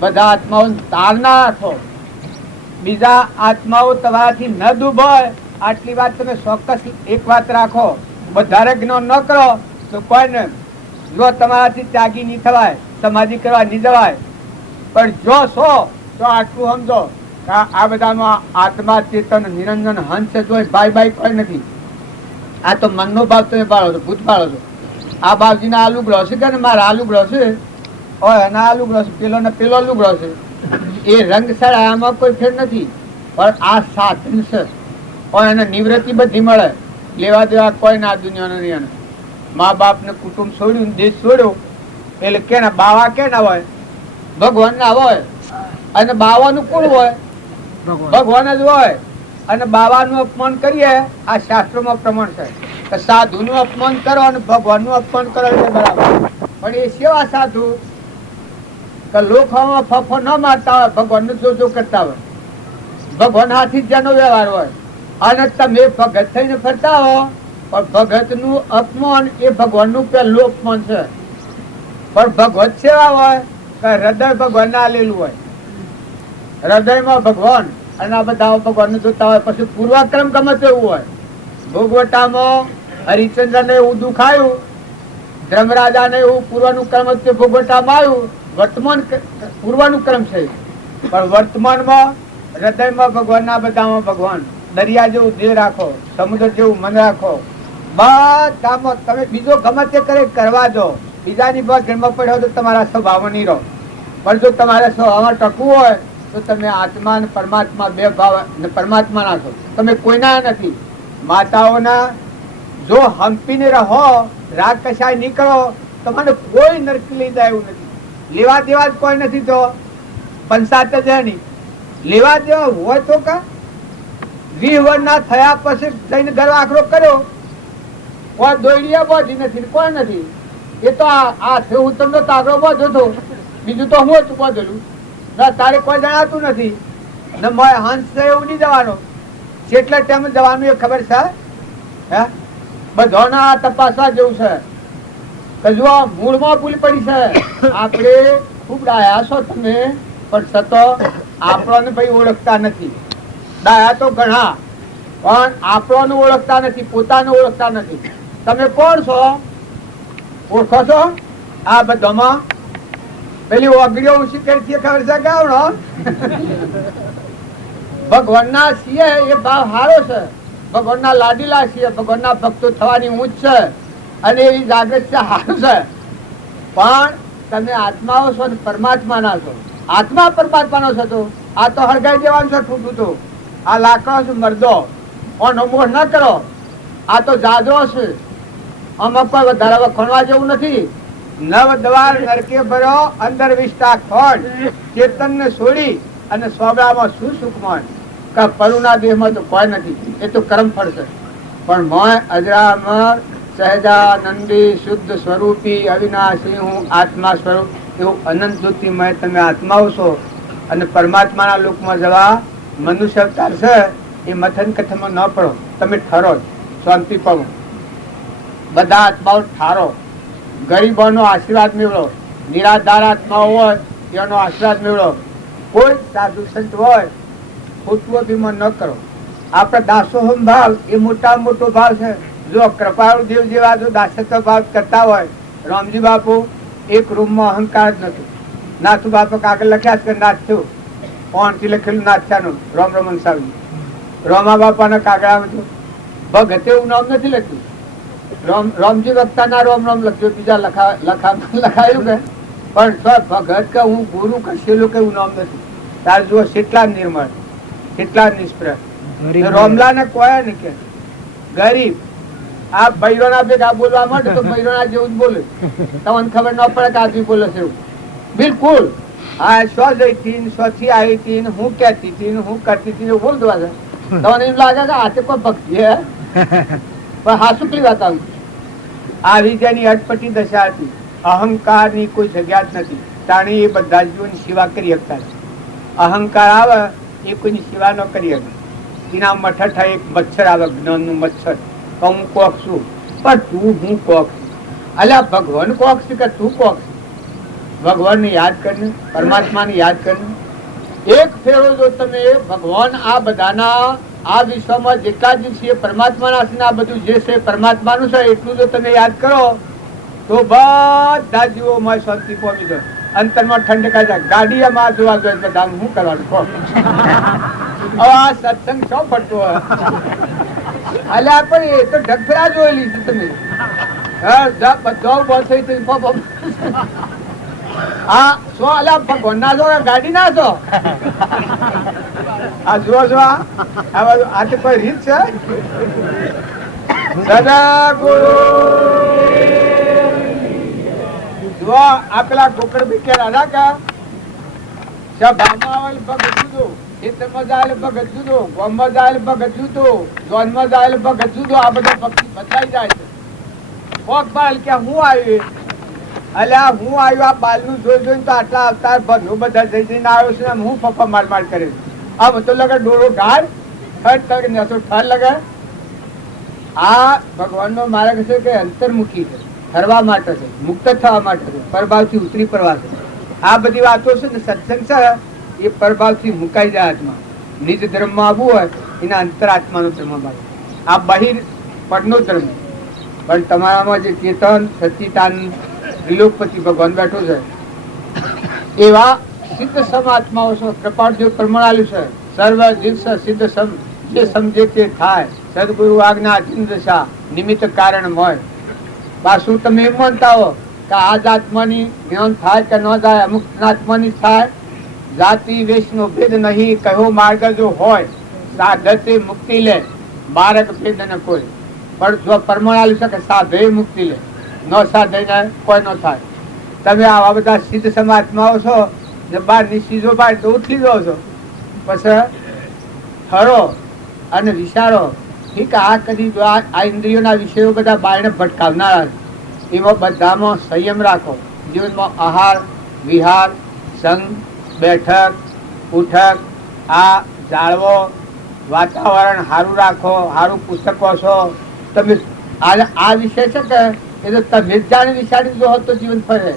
બધા આત્માઓને તારનારા થો. બીજા આત્માઓ તમારાથી ન ડૂબાય આટલી વાત તમે ચોક્કસ એક વાત રાખો. વધારે જ્ઞાન ન કરો તો કોઈ ને જો તમારાથી ત્યાગી નહીં થવાય, સમાધિ કરવા નહીં જવાય. પણ જો છો તો આટલું સમજો કે આ બધામાં આત્મા, ચેતન, નિરંજન, હંસ છે. જો ભાઈ કોઈ નથી. આ તો મનનો ભાવ તમે પાડો છો, ભૂત પાડો છો. આ બાપજીના આ લુગડો છે કે મારા આ લુગડો છે, ઓય એના આ લુગડો છે, પેલો ને પેલો લુગડો છે, એ રંગ સાડા આમાં કોઈ ફેર નથી, પણ આ સાધન છે. એને નિવૃત્તિ બધી મળે, લેવા દેવા કોઈ ના દુનિયા નહીં. મા બાપ ને કુટુંબ છોડ્યું, દેશ છોડ્યો, એટલે કેના બાવા કેના હોય? ભગવાન ના હોય. અને બાવાનું કોણ હોય? ભગવાન જ હોય. અને બાવાનું અપમાન કરીએ, આ શાસ્ત્રોમાં પ્રમાણ છે કે સાધુ નું અપમાન કરો અને ભગવાન નું અપમાન કરો એટલે બરાબર. પણ એ સેવા સાધુ કે લોકોમાં ફફો ન મારતા હોય, ભગવાન નું જો કરતા હોય. ભગવાન હાથી જેનો વ્યવહાર હોય. અને તમે ભગત થઈને ફરતા હો, પણ ભગત નું અપમાન એ ભગવાન નું પહેલું અપમાન છે. પણ ભગવત સેવા હોય કે હૃદય ભગવાન ના આલેલું હોય, હૃદયમાં ભગવાન અને આ બધા ભગવાન ને જોતા હોય. પછી પૂર્વાક્રમ ગમે તેવું હોય. ભોગવટામાં હરિચંદ્ર ને એવું દુખાયું, ધર્મરાજા ને એવું પૂર્વનું ક્રમ ભોગવટામાં આવ્યું. વર્તમાન પૂર્વનું ક્રમ છે, પણ વર્તમાનમાં હૃદયમાં ભગવાન ના બધામાં ભગવાન. દરિયા જેવું દિલ રાખો, સમુદ્ર જેવું મન રાખો. બધામાં તમે બીજો ગમે તે કરે કરવા દો, બીજાની પર જન્મ પડ્યો તો તમારા સ્વભાવમાં નહીં રહો. પણ જો તમારા સ્વભાવમાં ટકવું હોય તો તમે આત્મા અને પરમાત્મા બે ભાવ પરમાત્મા ના છો, તમે કોઈના નથી. માતાઓના જો હંપીને રહો, રાગ કશાય નીકળો, તમને કોઈ નરકી લઈ જાય એવું નથી. લેવા દેવા જ કોઈ નથી. તો પંચાયત જ નહીં લેવા દેવા હોય તો કા 20 વર્ષ ના થયા પછી જઈને ઘર આખરો કર્યો, કોઈ દોડ્યા બોધી નથી, કોઈ નથી. એ તો આ હું તમને તાગડો બોધો હતો, બીજું તો હું હતું બોધેલું. તારે કોઈ જણાતું નથી ને હંસ ઉડી જવાનો. જેટલા ટાઈમ જવાનું એ ખબર છે? હે બધાના તપાસવા જેવું છે કે જો મૂળમાં ભૂલ પડી છે. આપણે ખૂબ ડાયા છો તમે, પણ છતાં આપણને ભાઈ ઓળખતા નથી. ડાયા તો ઘણા, પણ આપણને ઓળખતા નથી, પોતાને ઓળખતા નથી. તમે કોણ છો? ઓળખો છો? આ બધામાં પેલી ઓગળીઓ ઉછી કરી ખબર છે ગાવડો ભગવાન ના છીએ એ ભાવ સારો છે. ભગવાન ના લાડીલા છીએ, ભગવાન ના ભક્તો થવાની ઊંચ છે અને એવી જાગૃત છે, સારું છે. પણ તમે આત્માઓ છો ને પરમાત્મા ના છો. આત્મા પરમાત્મા નો છો તો આ તો હળગાઈ દેવાનું છે ઠૂઠું. તો આ લાકડો છે મરદો, ઓનો મોહ ન કરો. આ તો જાજો છે, આમાં કોઈ વધારે વખણવા જેવું નથી. નવ દ્વાર નરકે ભરો, અંદર વિષ્ટા ખોટ, ચેતન ને છોડી અને સ્વભાવમાં શું સુખમાં. પરુના દેહ માં તો કોઈ નથી, એ તો કર્મ ફળ છે. પણ મોય અજરામર સહેજાનંદી શુદ્ધ સ્વરૂપી અવિનાશી હું આત્મા સ્વરૂપ એવું અનંત જ્યોતિમય તમે આત્માઓ છો. અને પરમાત્માના લોકમાં જવા મનુષ્ય અવતાર છે એ મથન કથનમાં ન પડો, તમે ઠરો શાંતિ પામો. બધા આત્માઓ ઠારો, ગરીબોનો આશીર્વાદ મેળવો, નિરાધાર આત્માઓ હોય એનો આશીર્વાદ મેળવો. કોઈ સાધુ સંત હોય ખોટું અભિમાન ન કરો. આપણા દાસોહમ ભાવ એ મોટા મોટો ભાવ છે. જો કૃપાળુ દેવ જેવા જો દાસત્વ ભાવ કરતા હોય, રામજી બાપુ એક રૂમમાં અહંકાર જ નથી. નાથુ બાપુ કાગળ લખ્યા છે કે નાથ થયું, ઓણથી લખેલું નાથ્યાનું રામ રમન સાહેબ. રોમા બાપાના કાગળ ભગતે એવું નામ નથી લખ્યું. રામજી વક્તા ના રામ રામ લખ્યું, બીજા લખાયું કે પણ ભગત કે હું ગુરુ કશેલું કે એવું નામ નથી. તાર જુઓ કેટલા નિર્મળ, કેટલા નિષ્પ્રહ. રોમલા ને કોઈ નહીં કે ગરીબ. આ બૈરોના ભેગા બોલવા માટે તો બૈરોના જેવું જ બોલે, તમને ખબર ન પડે કે આદમી બોલે છે એવું. બિલકુલ હા શો જઈ હતી, શોથી આવી હતી, હું કહેતી હતી, હું કરતી હતી એવું બોલ દેવા છે. તમને એમ લાગે કે આતે કોઈ ભક્તિ હે, પણ હા શુકલી વાત આવી. આવી જેની અટપટી દશા હતી, અહંકાર ની કોઈ જગ્યા જ નથી. તાણી એ બધા જીવોની સેવા કરી શકતા. અહંકાર આવે એ કોઈની સેવા ન કરી શકે. એના મઠઠા એક મચ્છર આવે, જ્ઞાન નું મચ્છર. હું કોક છું, પણ તું હું કોક છું. અલ્યા ભગવાન કોક છે કે તું કોક છે? ભગવાન ને યાદ કરીને, પરમાત્મા ને યાદ કરીને એક ફેરો જો તમે ભગવાન આ બધાના આ વિશ્વમાં જેટલા જ છે પરમાત્માના છે, આ બધું જે છે પરમાત્માનું છે એટલું જો તમે યાદ કરો તો બધા જીવોમાં શાંતિ પહોંચી જાય, અંતરમાં ઠંડકા જાય. ગાડીમાં જોવા જોઈએ બધા શું કરવાનું કહો? હવે આ સત્સંગ શું પડતો હોય? અલ્યા પણ એ તો ઢગફરા જોયેલી છે તમે. બધો ઉભો થઈ થઈ હા શું અલા ભગવાન ના છો ગાડી ના છો આ જુઓ છો આ તો કોઈ રીત છે સદગુરુ જુઓ આ પેલા કોકડ બી રાધા કા સભામાં આવેલ ભગત જુદું, ખેતરમાં જાયેલ ભગત જુદું, ગામમાં જાયેલ ભગત જુદું, જોનમાં જાયેલ ભગત જુદું. આ બધા પક્ષી બદલાઈ જાય છે. કોક બાલ કે હું આવ્યું અલ્યા હું આવ્યું આ બાલ નું જોઈ જોઈને તો આટલા અવતાર ભરનું બધા જઈ જઈને આવ્યો છે ને હું પપ્પા માર માર કરે આ બધો લગે ડોળો ગાળ ઠર તક નેસો ઠર લગે. આ ભગવાન નો માર્ગ છે કે અંતર્મુખી છે, ફરવા માટે છે, મુક્ત થવા માટે છે, પરભાવથી ઉતરી પડવા છે. આ બધી વાતો છે ને સત્સંગ છે એ પરભાવથી મુકાઈ જાય આત્મા. નિજ ધર્મમાં આવવું હોય એના અંતરાત્માનો ધર્મ ભાવે. આ બહિર પડનો ધર્મ પણ તમારામાં જે ચેતન સચિતાન ત્રિલોકપતિ ભગવાન બેઠો છે એવા સિદ્ધ સમાત્માઓ છે. કૃપાળદેવ પ્રમાણ આલ્યું છે સર્વ દીક્ષ સિદ્ધ સમ જે સમજે તે થાય સદગુરુ આજ્ઞા અચિંતશા નિમિત્ત કારણ હોય. પાછું તમે એમ માનતા હો કે આ જાતમાની જ્ઞાન થાય કે ન થાય, અમુક આત્માની થાય. જાતિ વેશનો ભેદ નહીં કયો માર્ગ જો હોય સાધતે મુક્તિ લે માર્ગ ભેદ ન કોઈ. પણ જો પરમાણ છે કે સાધે મુક્તિ લે ન સાધે કોઈ ન થાય. તમે આવા બધા સિદ્ધ સમાત્માઓ છો ને બાર નિશ્ચિતો બાર તો ઉઠી જાઓ છો પછી ઠરો અને વિચારો ઠીક આ કદી આ ઇન્દ્રિયોના વિષયો બધા બારને ભટકાવનારા છે. એમાં બધામાં સંયમ રાખો. જીવનમાં આહાર વિહાર સંગ બેઠક ઉઠક આ જાળવો, વાતાવરણ સારું રાખો, સારું પુસ્તકો છો. તમે આ વિષય છે કે એ તો તમે જ જાણી વિચારી જો તો જીવન ફરે.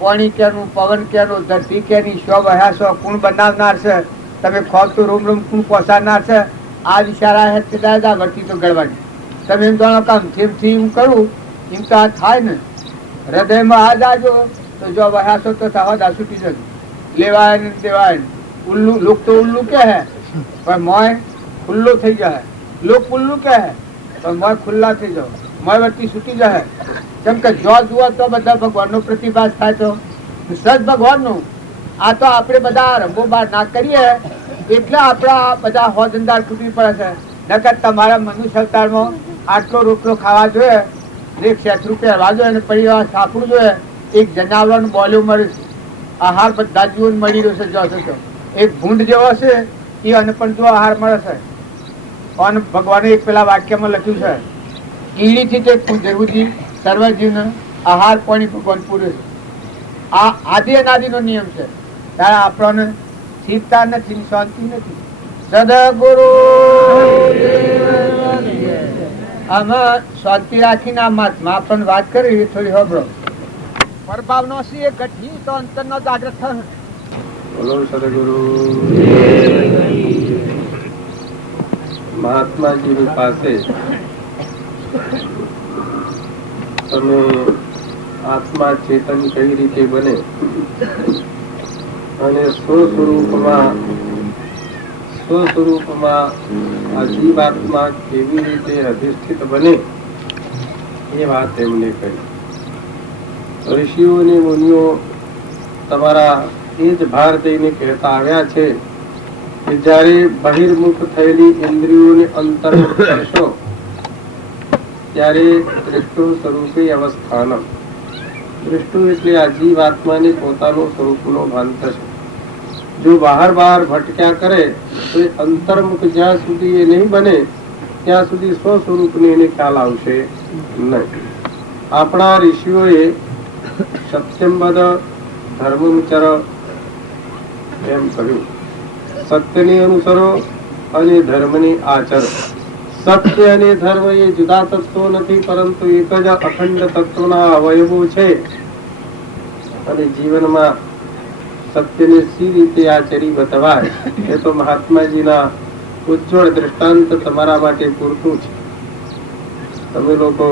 પાણી કેનું, પવન કેનું, ધરતી કેની, શો વહ્યા છો, કોણ બનાવનાર છે, તમે ખોલતું રૂમ રૂમ કોણ પોસાડનાર છે. આ વિચારા વર્તી તો ગળવાની. તમે એમ જાણો કે જેમથી હું કરું એમ તો આ થાય ને. હૃદયમાં આ જાજો તો જો વહ્યા છો તો થવા દા છૂટી જજો. લેવાય ને દેવાય ને. ઉલ્લુ લોક તો ઉલ્લુ કે હે પણ મોય ખુલ્લો થઈ જાય. લોક ઉલ્લુ કે હે પણ મોય ખુલ્લા થઈ જાવ. મોય વર્તી છૂટી જાય. કેમ કે જો જુઓ તો બધા ભગવાનનો પ્રતિભાસ થાય તો સજ ભગવાનનું. આ તો આપણે બધા રંગો બાર ના કરીએ એટલે આપણા બધા હોદંદાર તૂટી પડે છે. નકર તમારા મનુષ્ય અવતારમાં આટલો રોટલો ખાવા જોઈએ, એક શેઠ પહેરવા જોઈએ, પરિવાર સાપડું જોઈએ, એક જનાવરનું બોલ્યું મળે છે, આહાર બધા જીવન મળી રહ્યો છે. જો છો એક ભૂંડ જેવો છે એ અને પણ જો આહાર મળે છે. અને ભગવાને એક પેલા વાક્યમાં લખ્યું છે કીડીથી તે દેવુજી સર્વ જીવને આહાર પાણી ભગવાન પૂરે છે. આ આદિ અનાદિનો નિયમ છે. ત્યારે આપણને સ્થિરતા નથી, શાંતિ નથી. સદગુરુ આમાં શાંતિ રાખીને આ મહાત્મા આપણને વાત કરી થોડી હોબળો. પરભાવનો છે એ ઘટી તો અંતરનો જાગ્રત થશે. બોલો સદગુરુ મહાત્માજીની પાસે તમે આત્મા ચેતન કઈ રીતે બને અને સ્વસ્વરૂપમાં આ જીવાત્મા કેવી રીતે અધિષ્ઠિત બને એ વાત એમને કહી. ઋષિઓ અને મુનિઓ તમારા એ જ ભાર દઈને કહેતા આવ્યા છે કે જ્યારે બહિર્મુખ થયેલી ઇન્દ્રિયોને અંતર્મુખ કરશો ત્યારે દૃષ્ટુ સ્વરૂપે અવસ્થાનમ. દૃષ્ટુ એટલે આ જીવાત્માને પોતાનું સ્વરૂપનો ભાન થશે. જો બહાર ભટક્યા કરે તો એ અંતર્મુખ જ્યાં સુધી એ નહીં બને ત્યાં સુધી સ્વ સ્વરૂપને એને ખ્યાલ આવશે નહીં. આપણા ઋષિઓએ સત્યમ વદ ધર્મચર એમ કહ્યું. સત્યને અનુસરો અને ધર્મને આચરો. સત્ય અને ધર્મ એ જુદા તત્વો નથી પરંતુ એક જ અખંડ તત્વના અવયવો છે. અને જીવનમાં સત્યને સી રીતે આચરી બતાવાય એ તો મહાત્માજીના ઉજ્જવળ દ્રષ્ટાંત તમારા માટે પૂરતું છે. તમે લોકો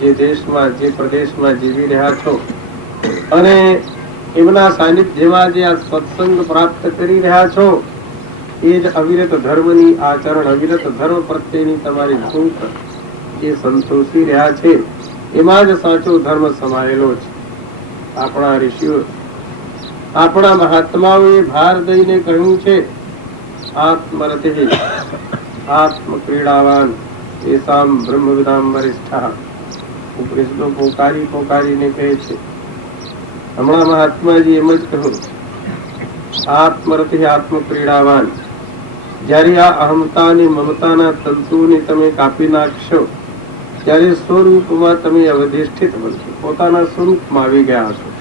જે દેશમાં જે પ્રદેશમાં જીવી રહ્યા છો અને એમના સાનિધ્યમાં જે આ સત્સંગ પ્રાપ્ત કરી રહ્યા છો એ જ અવિરત ધર્મની આચરણ, અવિરત ધર્મ પ્રત્યેની તમારી ભૂખ જે સંતોષી રહ્યા છે એમાં જ સાચો ધર્મ સમાયેલો છે. આપણા ઋષિઓ, આપણા મહાત્માઓએ ભાર દઈને કહ્યું છે, આત્મરતિ આત્મ ક્રીડાવાન એસામ બ્રહ્મવિદામ વરિષ્ઠા. ઉપનિષદો પોકારી પોકારીને કહે છે. હમણાં મહાત્માજી એમ જ કહ્યું, આત્મરતિ આત્મ ક્રીડાવાન. જ્યારે આ અહમતા અને મમતાના તંતુને તમે કાપી નાખશો, ત્યારે સ્વરૂપમાં તમે અવધિષ્ઠિત બનશો, પોતાના સ્વરૂપમાં આવી ગયા છો.